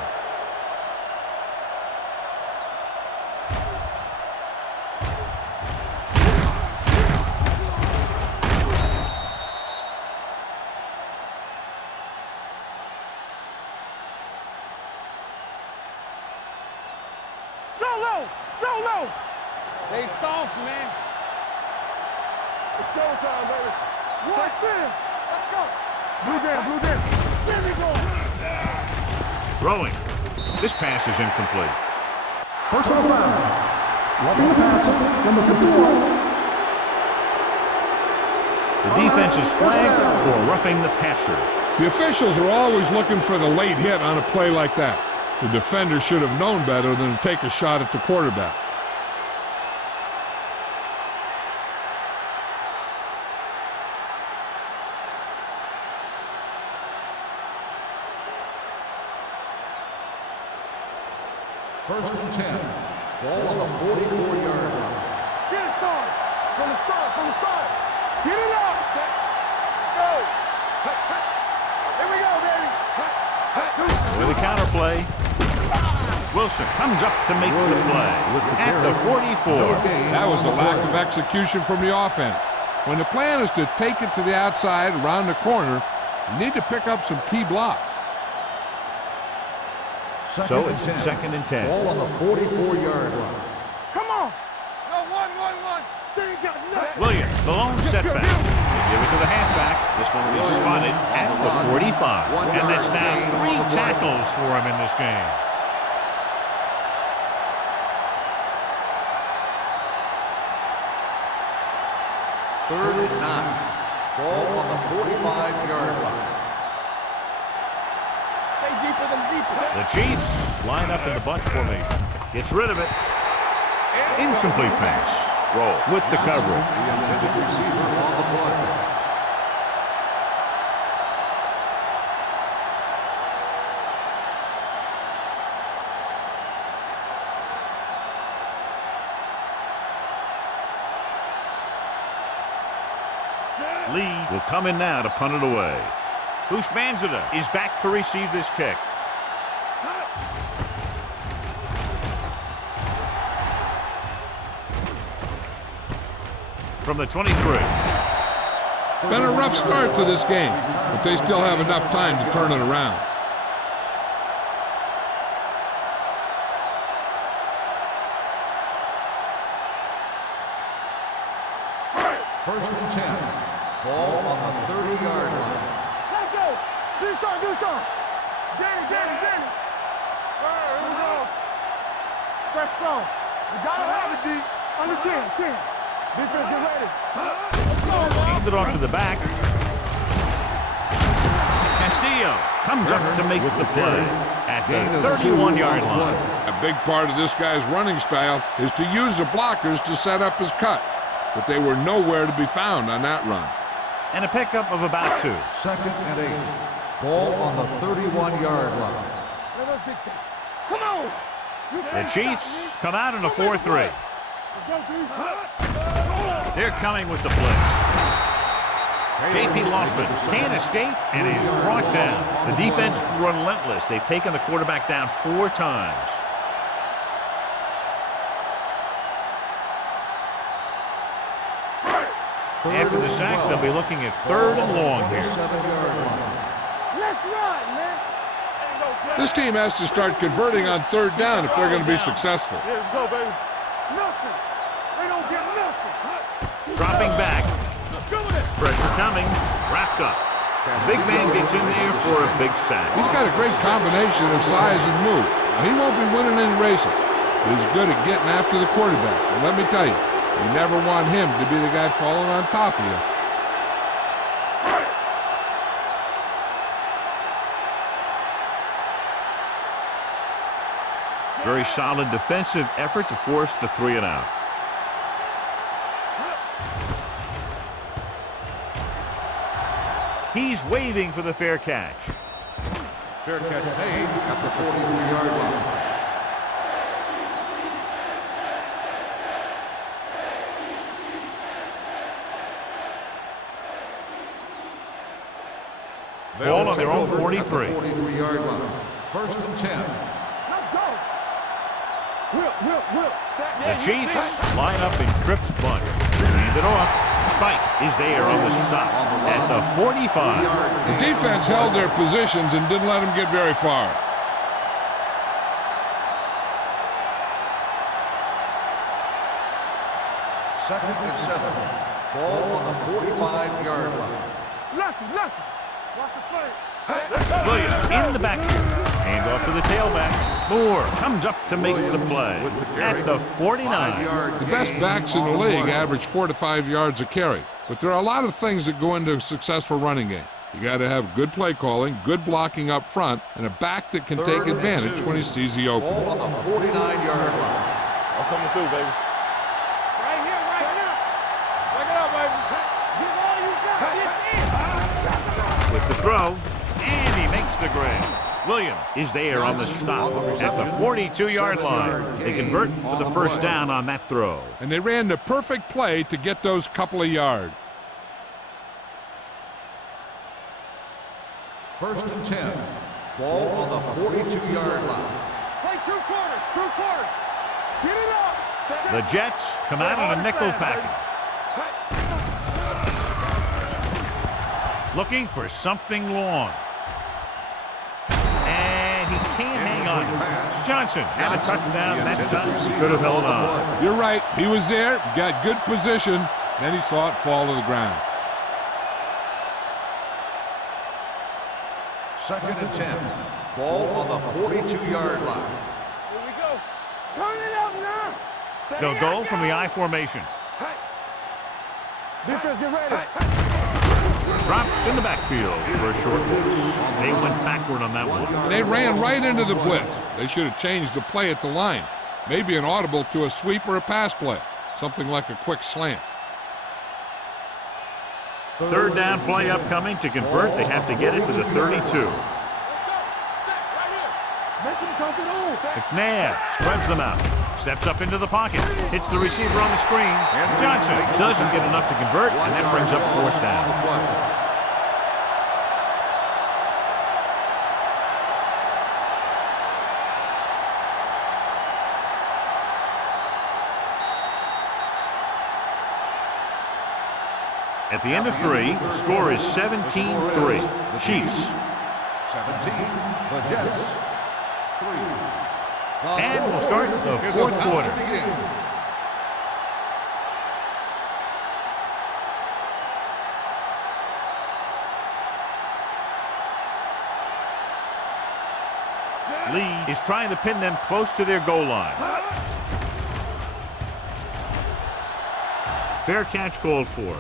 Solo! They soft, man. It's showtime, baby. Let's go. Blue down. Spin me going. Throwing. This pass is incomplete. Personal foul. Roughing the passer, number 51. The defense is flagged for roughing the passer. The officials are always looking for the late hit on a play like that. The defender should have known better than to take a shot at the quarterback. First and 10. Ball on the 44-yard line. Get it started. From the start. Get it up. Let's go. Here we go, baby. With a counter play, Wilson comes up to make the play at the 44. That was the lack of execution from the offense. When the plan is to take it to the outside around the corner, you need to pick up some key blocks. So it's second and 10. Ball on the 44-yard line. Come on. No, one. They ain't got nothing. Williams, the lone setback. They give it to the halfback. This one will be spotted at the 45. And that's now 3 tackles for him in this game. Third and 9. Ball on the 45-yard line. Stay deeper than deeper. The Chiefs line up in the bunch formation. Gets rid of it. Incomplete pass. Roll with the coverage. The intended receiver on the play. Lee will come in now to punt it away. Bushmanzada is back to receive this kick. From the 23. Been a rough start to this game, but they still have enough time to turn it around. First and 10. Ball on the 30-yard line. Let's go. Do something. Danny. Here we go. That's strong. You gotta have it, D. Under 10. Defense, get ready. Let's go, Hand it off to the back. Castillo comes up to make the play at the 31-yard line. A big part of this guy's running style is to use the blockers to set up his cut, but they were nowhere to be found on that run. And a pickup of about 2. Second and 8. Ball on the 31-yard line. Let us dictate. Come on. The Chiefs come out in a 4-3. They're coming with the blitz. J.P. Losman can't escape and is brought down. The defense relentless. They've taken the quarterback down 4 times. After the sack, they'll be looking at 3rd and long here. 7-yard line. Let's run, man. This team has to start converting on third down if they're going to be successful. Yeah, let's go, baby. Nothing. They don't get nothing. Dropping back. Pressure coming. Wrapped up. Big man gets in there for a big sack. He's got a great combination of size and move. Now, he won't be winning any races, but he's good at getting after the quarterback. And let me tell you, you never want him to be the guy falling on top of you. Very solid defensive effort to force the 3 and out. He's waving for the fair catch. Fair catch made at the 43-yard line. Ball on their own 43. 43-yard line. First and 10. Let's go. Will. The Chiefs line up in trips bunch. Hand it off. Spike is there on the stop at the 45. The defense held their positions and didn't let them get very far. Second and 7. Ball on the 45-yard line. Lucky. Watch the play. Williams in the backfield. Hand off to the tailback. Moore comes up to make the play at the 49. The best backs in the league average 4 to 5 yards a carry. But there are a lot of things that go into a successful running game. You got to have good play calling, good blocking up front, and a back that can take advantage when he sees the open. Ball on the 49-yard line. I'm coming through, baby. Right here. Back it up, baby. Give all you got. Get in. With the throw, and he makes the grab. Williams is there on the stop at the 42-yard line. They convert for the first down on that throw. And they ran the perfect play to get those couple of yards. First and 10. Ball on the 42-yard line. Play 2 quarters. Get it up. The Jets come out in a nickel package. Looking for something long. And he can't hang on. Johnson had a touchdown that time. He could have held on. You're right. He was there, got good position, then he saw it fall to the ground. Second and 10. Ball on the 42-yard line. Here we go. Turn it up now. They'll go from the I formation. Defense, get ready. Dropped in the backfield for a short pass. They went backward on that one. They ran right into the blitz. They should have changed the play at the line. Maybe an audible to a sweep or a pass play. Something like a quick slant. Third down play upcoming. To convert, they have to get it to the 32. McNair spreads them out. Steps up into the pocket. Hits the receiver on the screen. Johnson doesn't get enough to convert, and that brings up fourth down. At the end of 3, the score is 17-3. Chiefs. 17. The Jets. 3. And we'll start the fourth quarter. Lee is trying to pin them close to their goal line. Fair catch called for.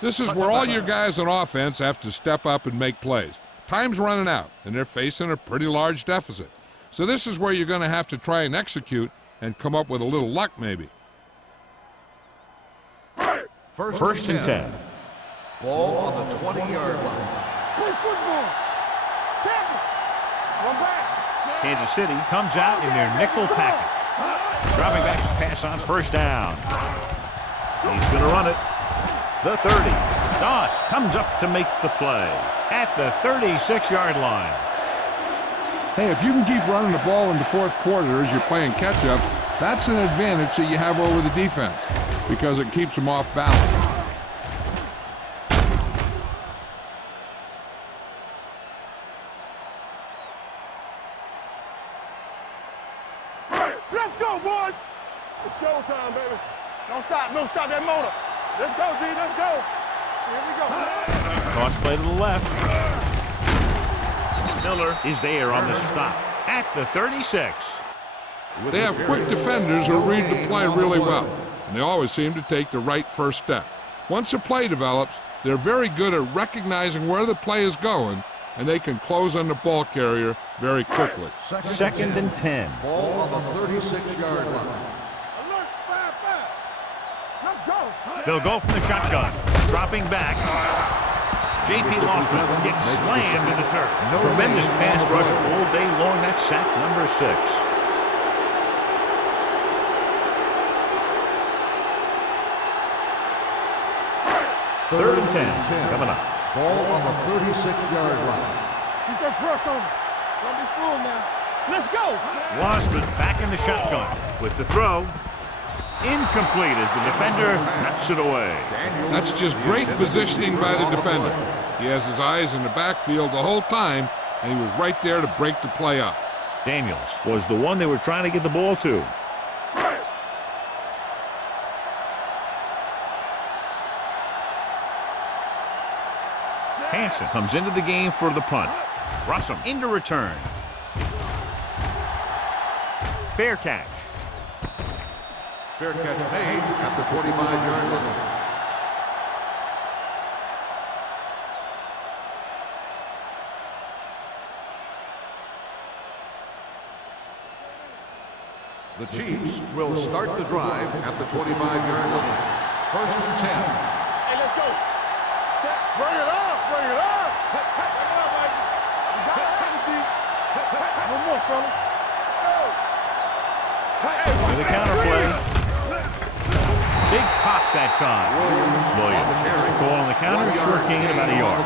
This is where all your guys on offense have to step up and make plays. Time's running out, and they're facing a pretty large deficit. So this is where you're going to have to try and execute and come up with a little luck, maybe. First and 10. Ball on the 20-yard line. Play football. Tackle. Run back. Kansas City comes out in their nickel package. Dropping back to pass on first down. He's going to run it. The 30. Doss comes up to make the play at the 36-yard line. Hey, if you can keep running the ball in the fourth quarter as you're playing catch-up, that's an advantage that you have over the defense because it keeps them off balance. No, stop that motor. Let's go, D. Let's go. Here we go. Cross play to the left. Miller is there on the stop at the 36. They have quick defenders who read the play really well, and they always seem to take the right first step. Once a play develops, they're very good at recognizing where the play is going, and they can close on the ball carrier very quickly. Second and 10. Ball on the 36-yard line. Alert, 5-5. Let's go. They'll go from the shotgun. Dropping back. J.P. Lostman gets slammed in the turf. Tremendous pass rush all day long. That's sack number 6. Third and 10 coming up. Ball on the 36-yard line. Keep that press on me. Don't be fooled now. Let's go. Lostman back in the shotgun with the throw. Incomplete as the defender knocks it away. That's just great positioning by the defender. He has his eyes in the backfield the whole time, and he was right there to break the play up. Daniels was the one they were trying to get the ball to. Hansen comes into the game for the punt. Russell into return. Fair catch. Fair catch made at the 25-yard line. The Chiefs will start the drive at the 25-yard line. First and 10. Hey, let's go. Bring it up. Bring it up. Bring it up, baby. You got to have it, D. No more, fella. With the counter play. Big pop that time. Williams gets the call on the counter. Short gain about a yard.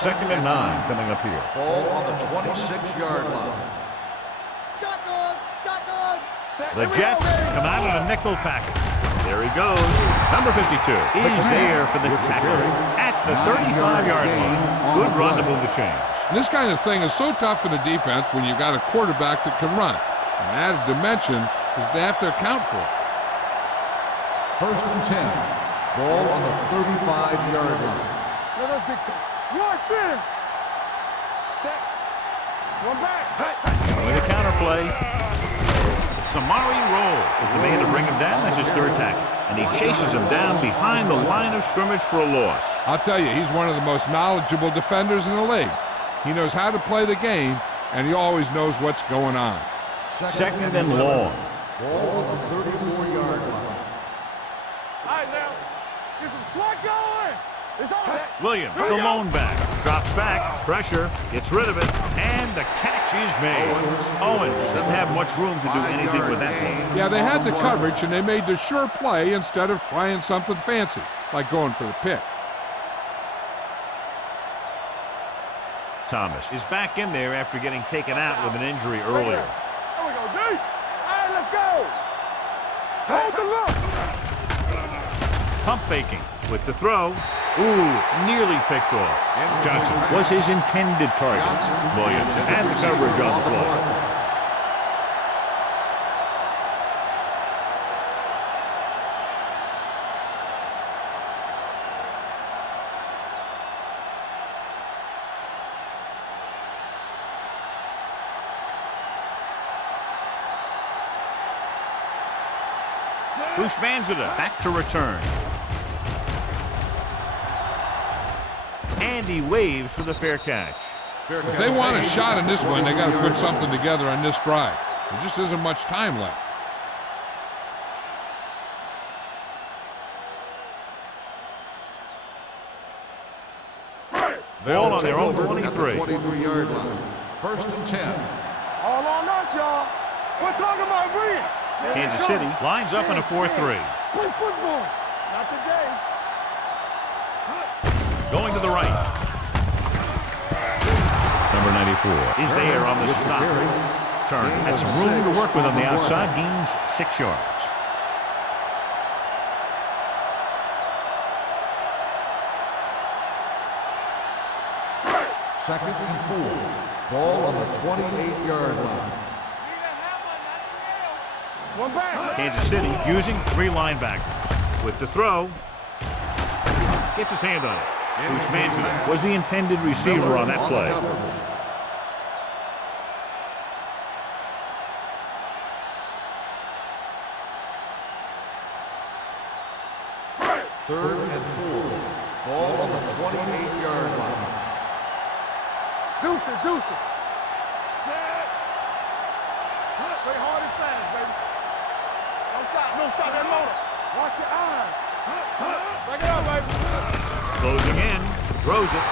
Second and 9 coming up here. Ball on the 26-yard line. Shotgun. Shotgun. The Jets come out in a nickel package. There he goes. Number 52 is there for the tackle at the 35-yard line. Good run to move the chains. And this kind of thing is so tough in the defense when you've got a quarterback that can run. An added dimension is they have to account for it. First and 10. Ball on the 35-yard line. Let us dictate. One center. Set. One back. With the counter play. Samari Roll is the man to bring him down. That's his third tackle. And he chases him down behind the line of scrimmage for a loss. I'll tell you, he's one of the most knowledgeable defenders in the league. He knows how to play the game, and he always knows what's going on. Second and long. Ball on the 34-yard line. All right, now. Get some slot going. It's on. Williams, the lone back, drops back, pressure, gets rid of it, and the catch is made. Owens doesn't have much room to do anything with that ball. Yeah, they had the coverage, and they made the sure play instead of trying something fancy, like going for the pick. Thomas is back in there after getting taken out with an injury earlier. There we go, D. All right, let's go. Hold the look. Pump faking with the throw. Ooh, nearly picked off. Johnson was his intended target. Williams had the coverage on the play. Bushmanzada back to return. And he waves for the fair catch. If they want a shot in this one, they got to put something together on this drive. There just isn't much time left. Ball on their own 23. 23-yard line. First and 10. All on us, y'all. We're talking about bringing. Kansas City lines up in a 4-3. Play football. Not today. Going to the right. Number 94 is there on the stop. Turn. Had some room to work with on the outside. Gains 6 yards. Second and 4. Ball on the 28-yard line. One back. Kansas City using 3 linebackers. With the throw, gets his hand on it. Ushmanson was the intended receiver on that play. Third and 4. Ball on the 28-yard line. Deuce it. Set. Play hard and fast, baby. Don't stop that motor. Watch your eyes. Break it up, baby. Closing in, throws it.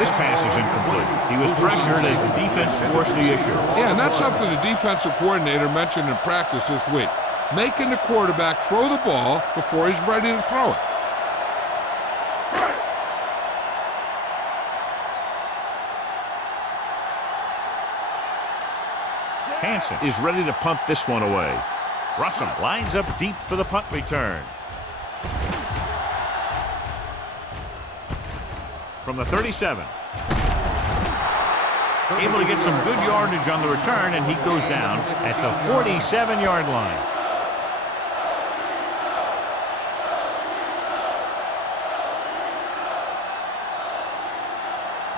This pass is incomplete. He was pressured as the defense forced the issue. Yeah, and that's something the defensive coordinator mentioned in practice this week. Making the quarterback throw the ball before he's ready to throw it. Hansen is ready to punt this one away. Russell lines up deep for the punt return. From the 37. Able to get some good yardage on the return, and he goes down at the 47-yard line.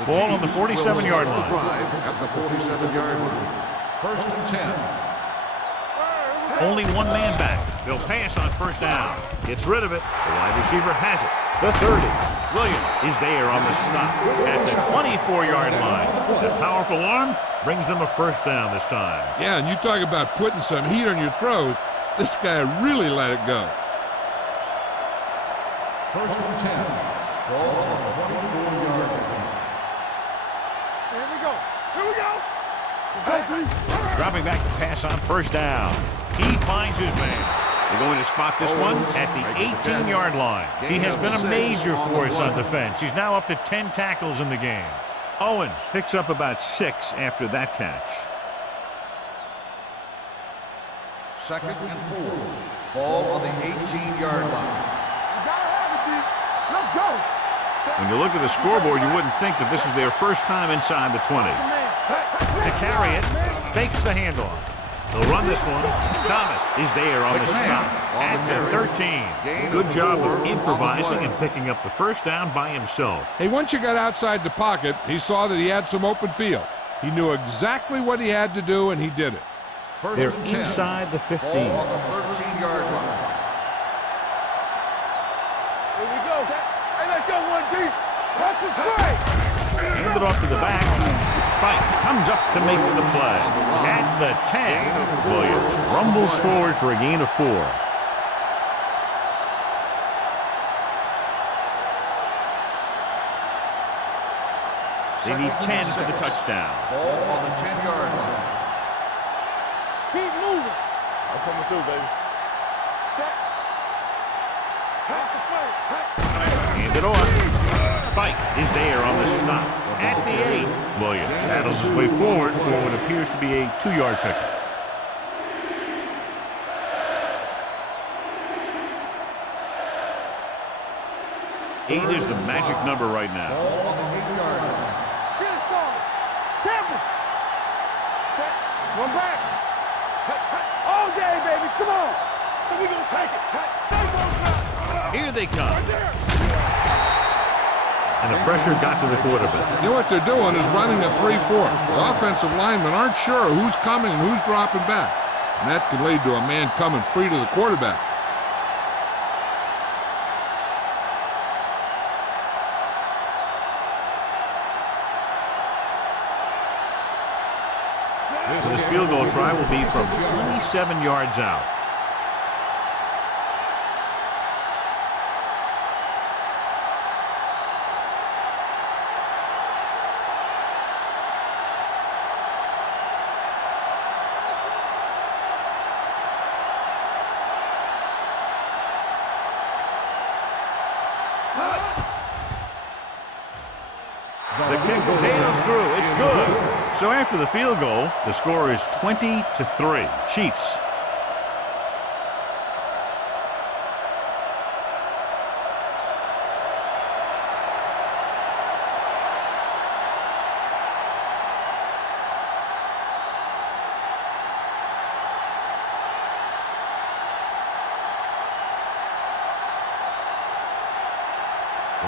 Ball on the 47-yard line. At the 47-yard line. First and 10. Only one man back. They'll pass on first down. Gets rid of it. The wide receiver has it. The 30. Williams is there on the stop at the 24-yard line. That powerful arm brings them a first down this time. Yeah, and you talk about putting some heat on your throws. This guy really let it go. First and 10. Ball on the 24-yard line. Here we go. Dropping back to pass on first down. He finds his man. They're going to spot this one at the 18-yard line. He has been a major force on defense. He's now up to 10 tackles in the game. Owens picks up about 6 after that catch. Second and 4. Ball on the 18-yard line. Let's go. When you look at the scoreboard, you wouldn't think that this is their first time inside the 20. To carry it, fakes the handoff. They'll run this one. Thomas is there on the stop at the 13. Good job of improvising and picking up the first down by himself. Hey, once you got outside the pocket, he saw that he had some open field. He knew exactly what he had to do, and he did it. First They're and 10. inside the 15. Ball on the 13-yard line. Here we go. Hey, let's go, 1D. That's a play. Hand it off to the back. Spikes comes up to make the play. At the 10, Williams rumbles forward for a gain of 4. They need 10 for the touchdown. Ball on the 10-yard line. Keep moving. I'm coming through, baby. Set. Half the play. Hand it off. Spike is there on the stop at the 8. Williams paddles his way forward for what appears to be a 2-yard pickup. Eight is the magic number right now. Ball on the 8-yard line. Get it, Saul. Temple. Set. One back. All day, baby. Come on. So we gonna take it. Stay on. Here they come. And the pressure got to the quarterback. You know what they're doing is running a 3-4. The offensive linemen aren't sure who's coming and who's dropping back. And that could lead to a man coming free to the quarterback. So this field goal try will be from 27 yards out. The kick sails through. It's good. So after the field goal, the score is 20-3. Chiefs.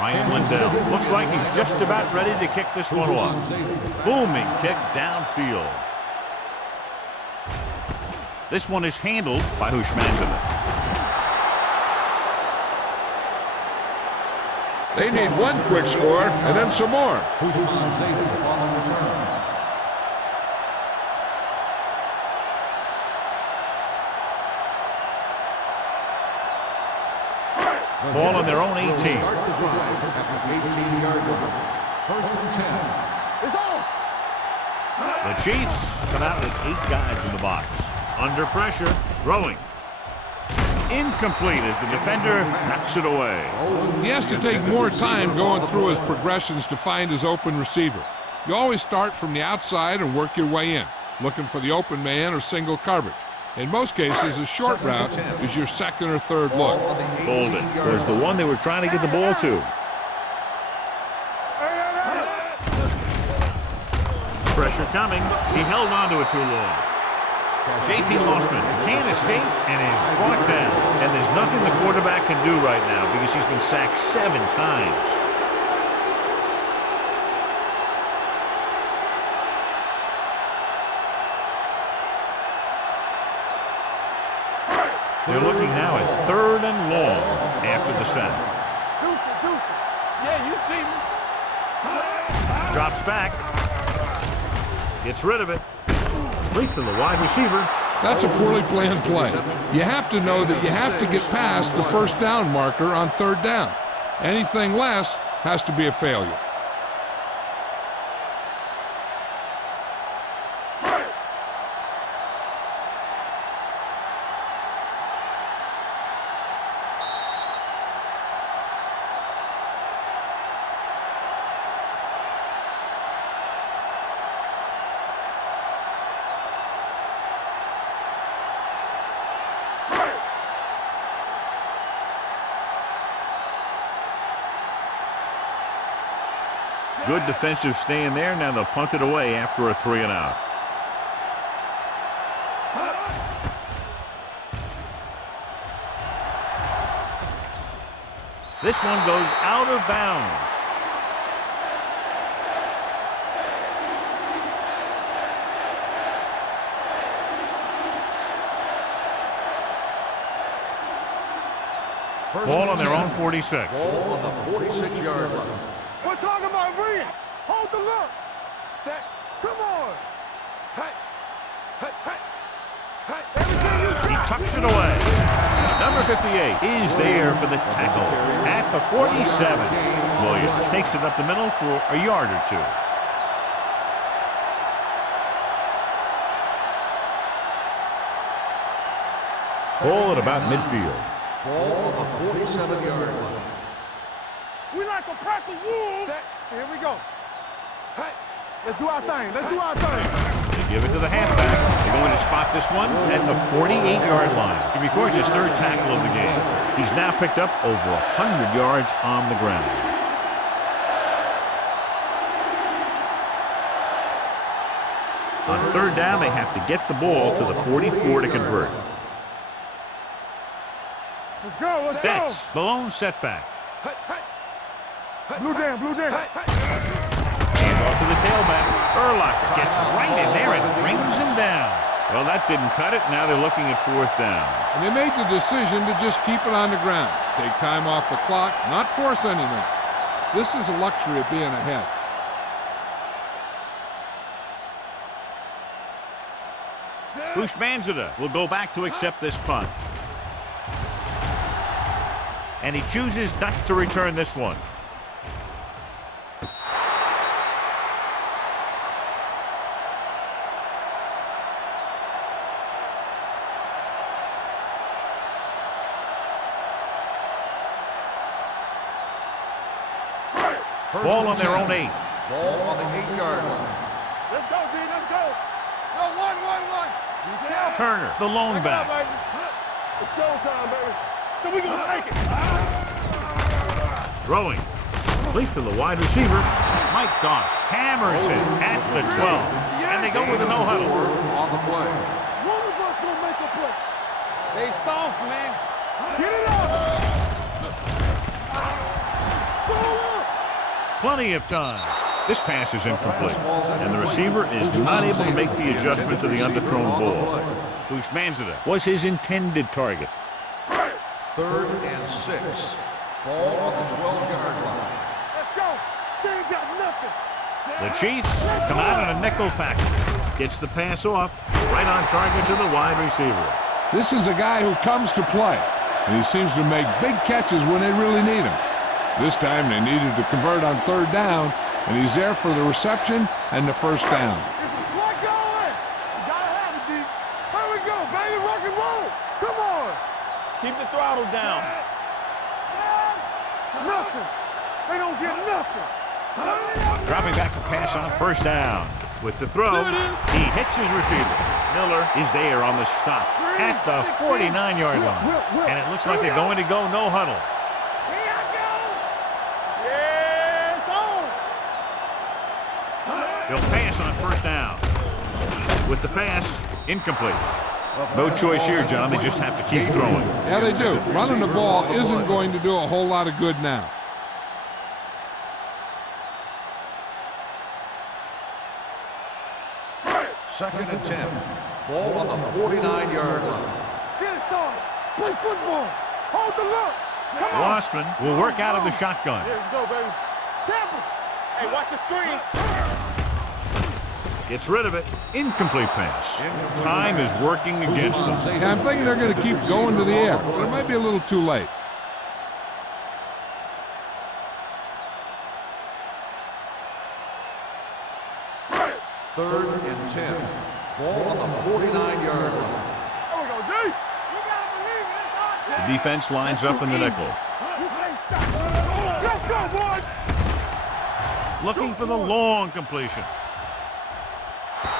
Ryan Lindell. Looks like he's just about ready to kick this one off. Booming kick downfield. This one is handled by Hushmanson. They need one quick score and then some more. Ball on their own 18. Start the drive at the 18-yard line. First and 10. It's on. The Chiefs come out with 8 guys in the box. Under pressure, throwing. Incomplete as the defender knocks it away. He has to take more time going through his progressions to find his open receiver. You always start from the outside and work your way in, looking for the open man or single coverage. In most cases, a short route is your second or third look. Bolden was the one they were trying to get the ball to. Pressure coming. He held on to it too long. J.P. Losman can't escape and is brought down. And there's nothing the quarterback can do right now because he's been sacked 7 times. They're looking now at 3rd and long after the sack. Deuce. Yeah, you see me. Drops back. Gets rid of it. Complete to the wide receiver. That's a poorly planned play. You have to know that you have to get past the first down marker on 3rd down. Anything less has to be a failure. Good defensive stand there. Now they'll punt it away after a 3 and out. This one goes out of bounds. Ball on their own 46. Ball on the 46-yard line. We're talking about bringing. Hold the look. Set. Come on. Hey. Everything you He tucks it away. Number 58 is there for the tackle at the 47. Williams takes it up the middle for a yard or 2. Ball at about midfield. Ball on the 47-yard line. We like a pack of wolves. Here we go. Hey, let's do our thing. They give it to the halfback. They're going to spot this one at the 48-yard line. He records his 3rd tackle of the game. He's now picked up over 100 yards on the ground. On 3rd down, they have to get the ball to the 44 to convert. Let's go. That's the lone setback. Blue down. Hand off to the tailback. Urlacher gets right in there and brings him down. Well, that didn't cut it. Now they're looking at 4th down. And they made the decision to just keep it on the ground. Take time off the clock, not force anything. This is a luxury of being ahead. Hushmanson will go back to accept this punt. And he chooses not to return this one. Ball on their own 8. Ball on the 8-yard line. Let's go, D. Let's go. No, one. Turner, the lone back. It's showtime, baby. So we gonna take it. Throwing. Complete to the wide receiver. Mike Doss hammers it at the 12. And they go with a no-huddle. On the play. One of us gonna make a play. They soft, man. Get it up. Plenty of time. This pass is incomplete, and the receiver is not able to make the adjustment to the underthrown ball. Ushmanzada was his intended target. 3rd and 6. Ball on the 12-yard line. Let's go. They ain't got nothing. The Chiefs come out in a nickel package. Gets the pass off, right on target to the wide receiver. This is a guy who comes to play, and he seems to make big catches when they really need him. This time they needed to convert on 3rd down, and he's there for the reception and the 1st down. It's a slug going. You gotta have it, D. Here we go, baby. Rock and roll. Come on. Keep the throttle down. Nothing. They don't get nothing. Dropping back to pass on 1st down. With the throw, he hits his receiver. Miller is there on the stop at the 49-yard line. And it looks like they're going to go no huddle. Here I go. Yes, on. He'll pass on 1st down. With the pass, incomplete. No choice here, John. They just have to keep throwing. Yeah, they do. Running the ball isn't going to do a whole lot of good now. Second and 10. Ball on the 49-yard line. Get it, son. Play football. Hold the look. Come on. Rossman will work out of the shotgun. Here we go, baby. Tampa. Hey, watch the screen. Gets rid of it. Incomplete pass. Time is working against them. Yeah, I'm thinking they're going to keep going to the air, but it might be a little too late. Third and 10. Ball on the 49-yard line. There we go, D. You gotta believe it. It's our The defense lines up in the nickel. You can't stop. Let's go, boys. Looking for the long completion.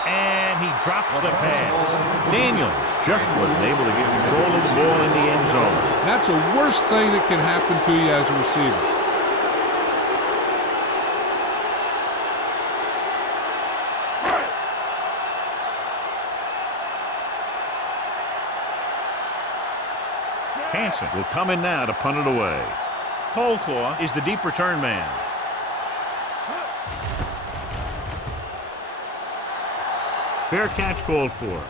And he drops the pass. Daniels just wasn't able to get control of the ball in the end zone. That's the worst thing that can happen to you as a receiver. Hansen will come in now to punt it away. Coleclaw is the deep return man. Fair catch called for.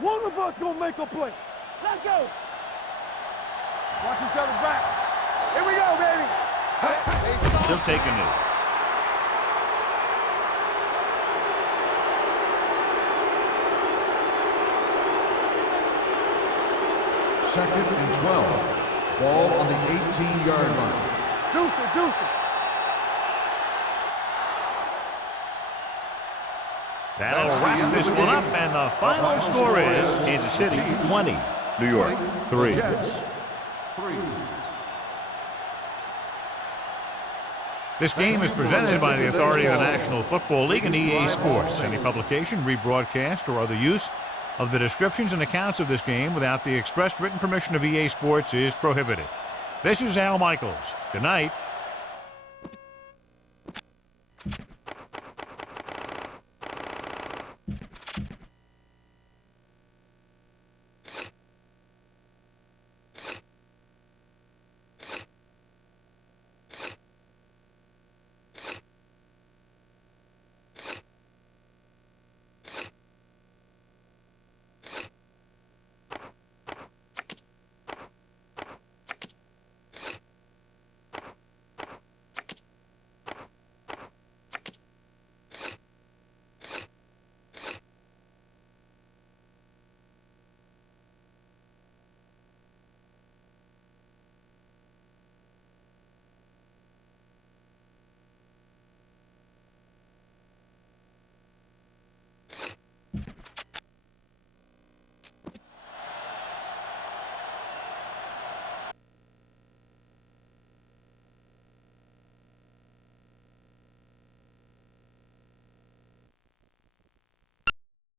One of us gonna make a play. Let's go. Watch each other back. Here we go, baby. He'll take a knee. Second and 12. Ball on the 18-yard line. Deuce it, deuce it. That'll wrap this one up, and the final score is Kansas City 20, New York 3. Jets 3. This game is presented by the authority of the National Football League and EA Sports. Any publication, rebroadcast, or other use of the descriptions and accounts of this game without the expressed written permission of EA Sports is prohibited. This is Al Michaels. Good night.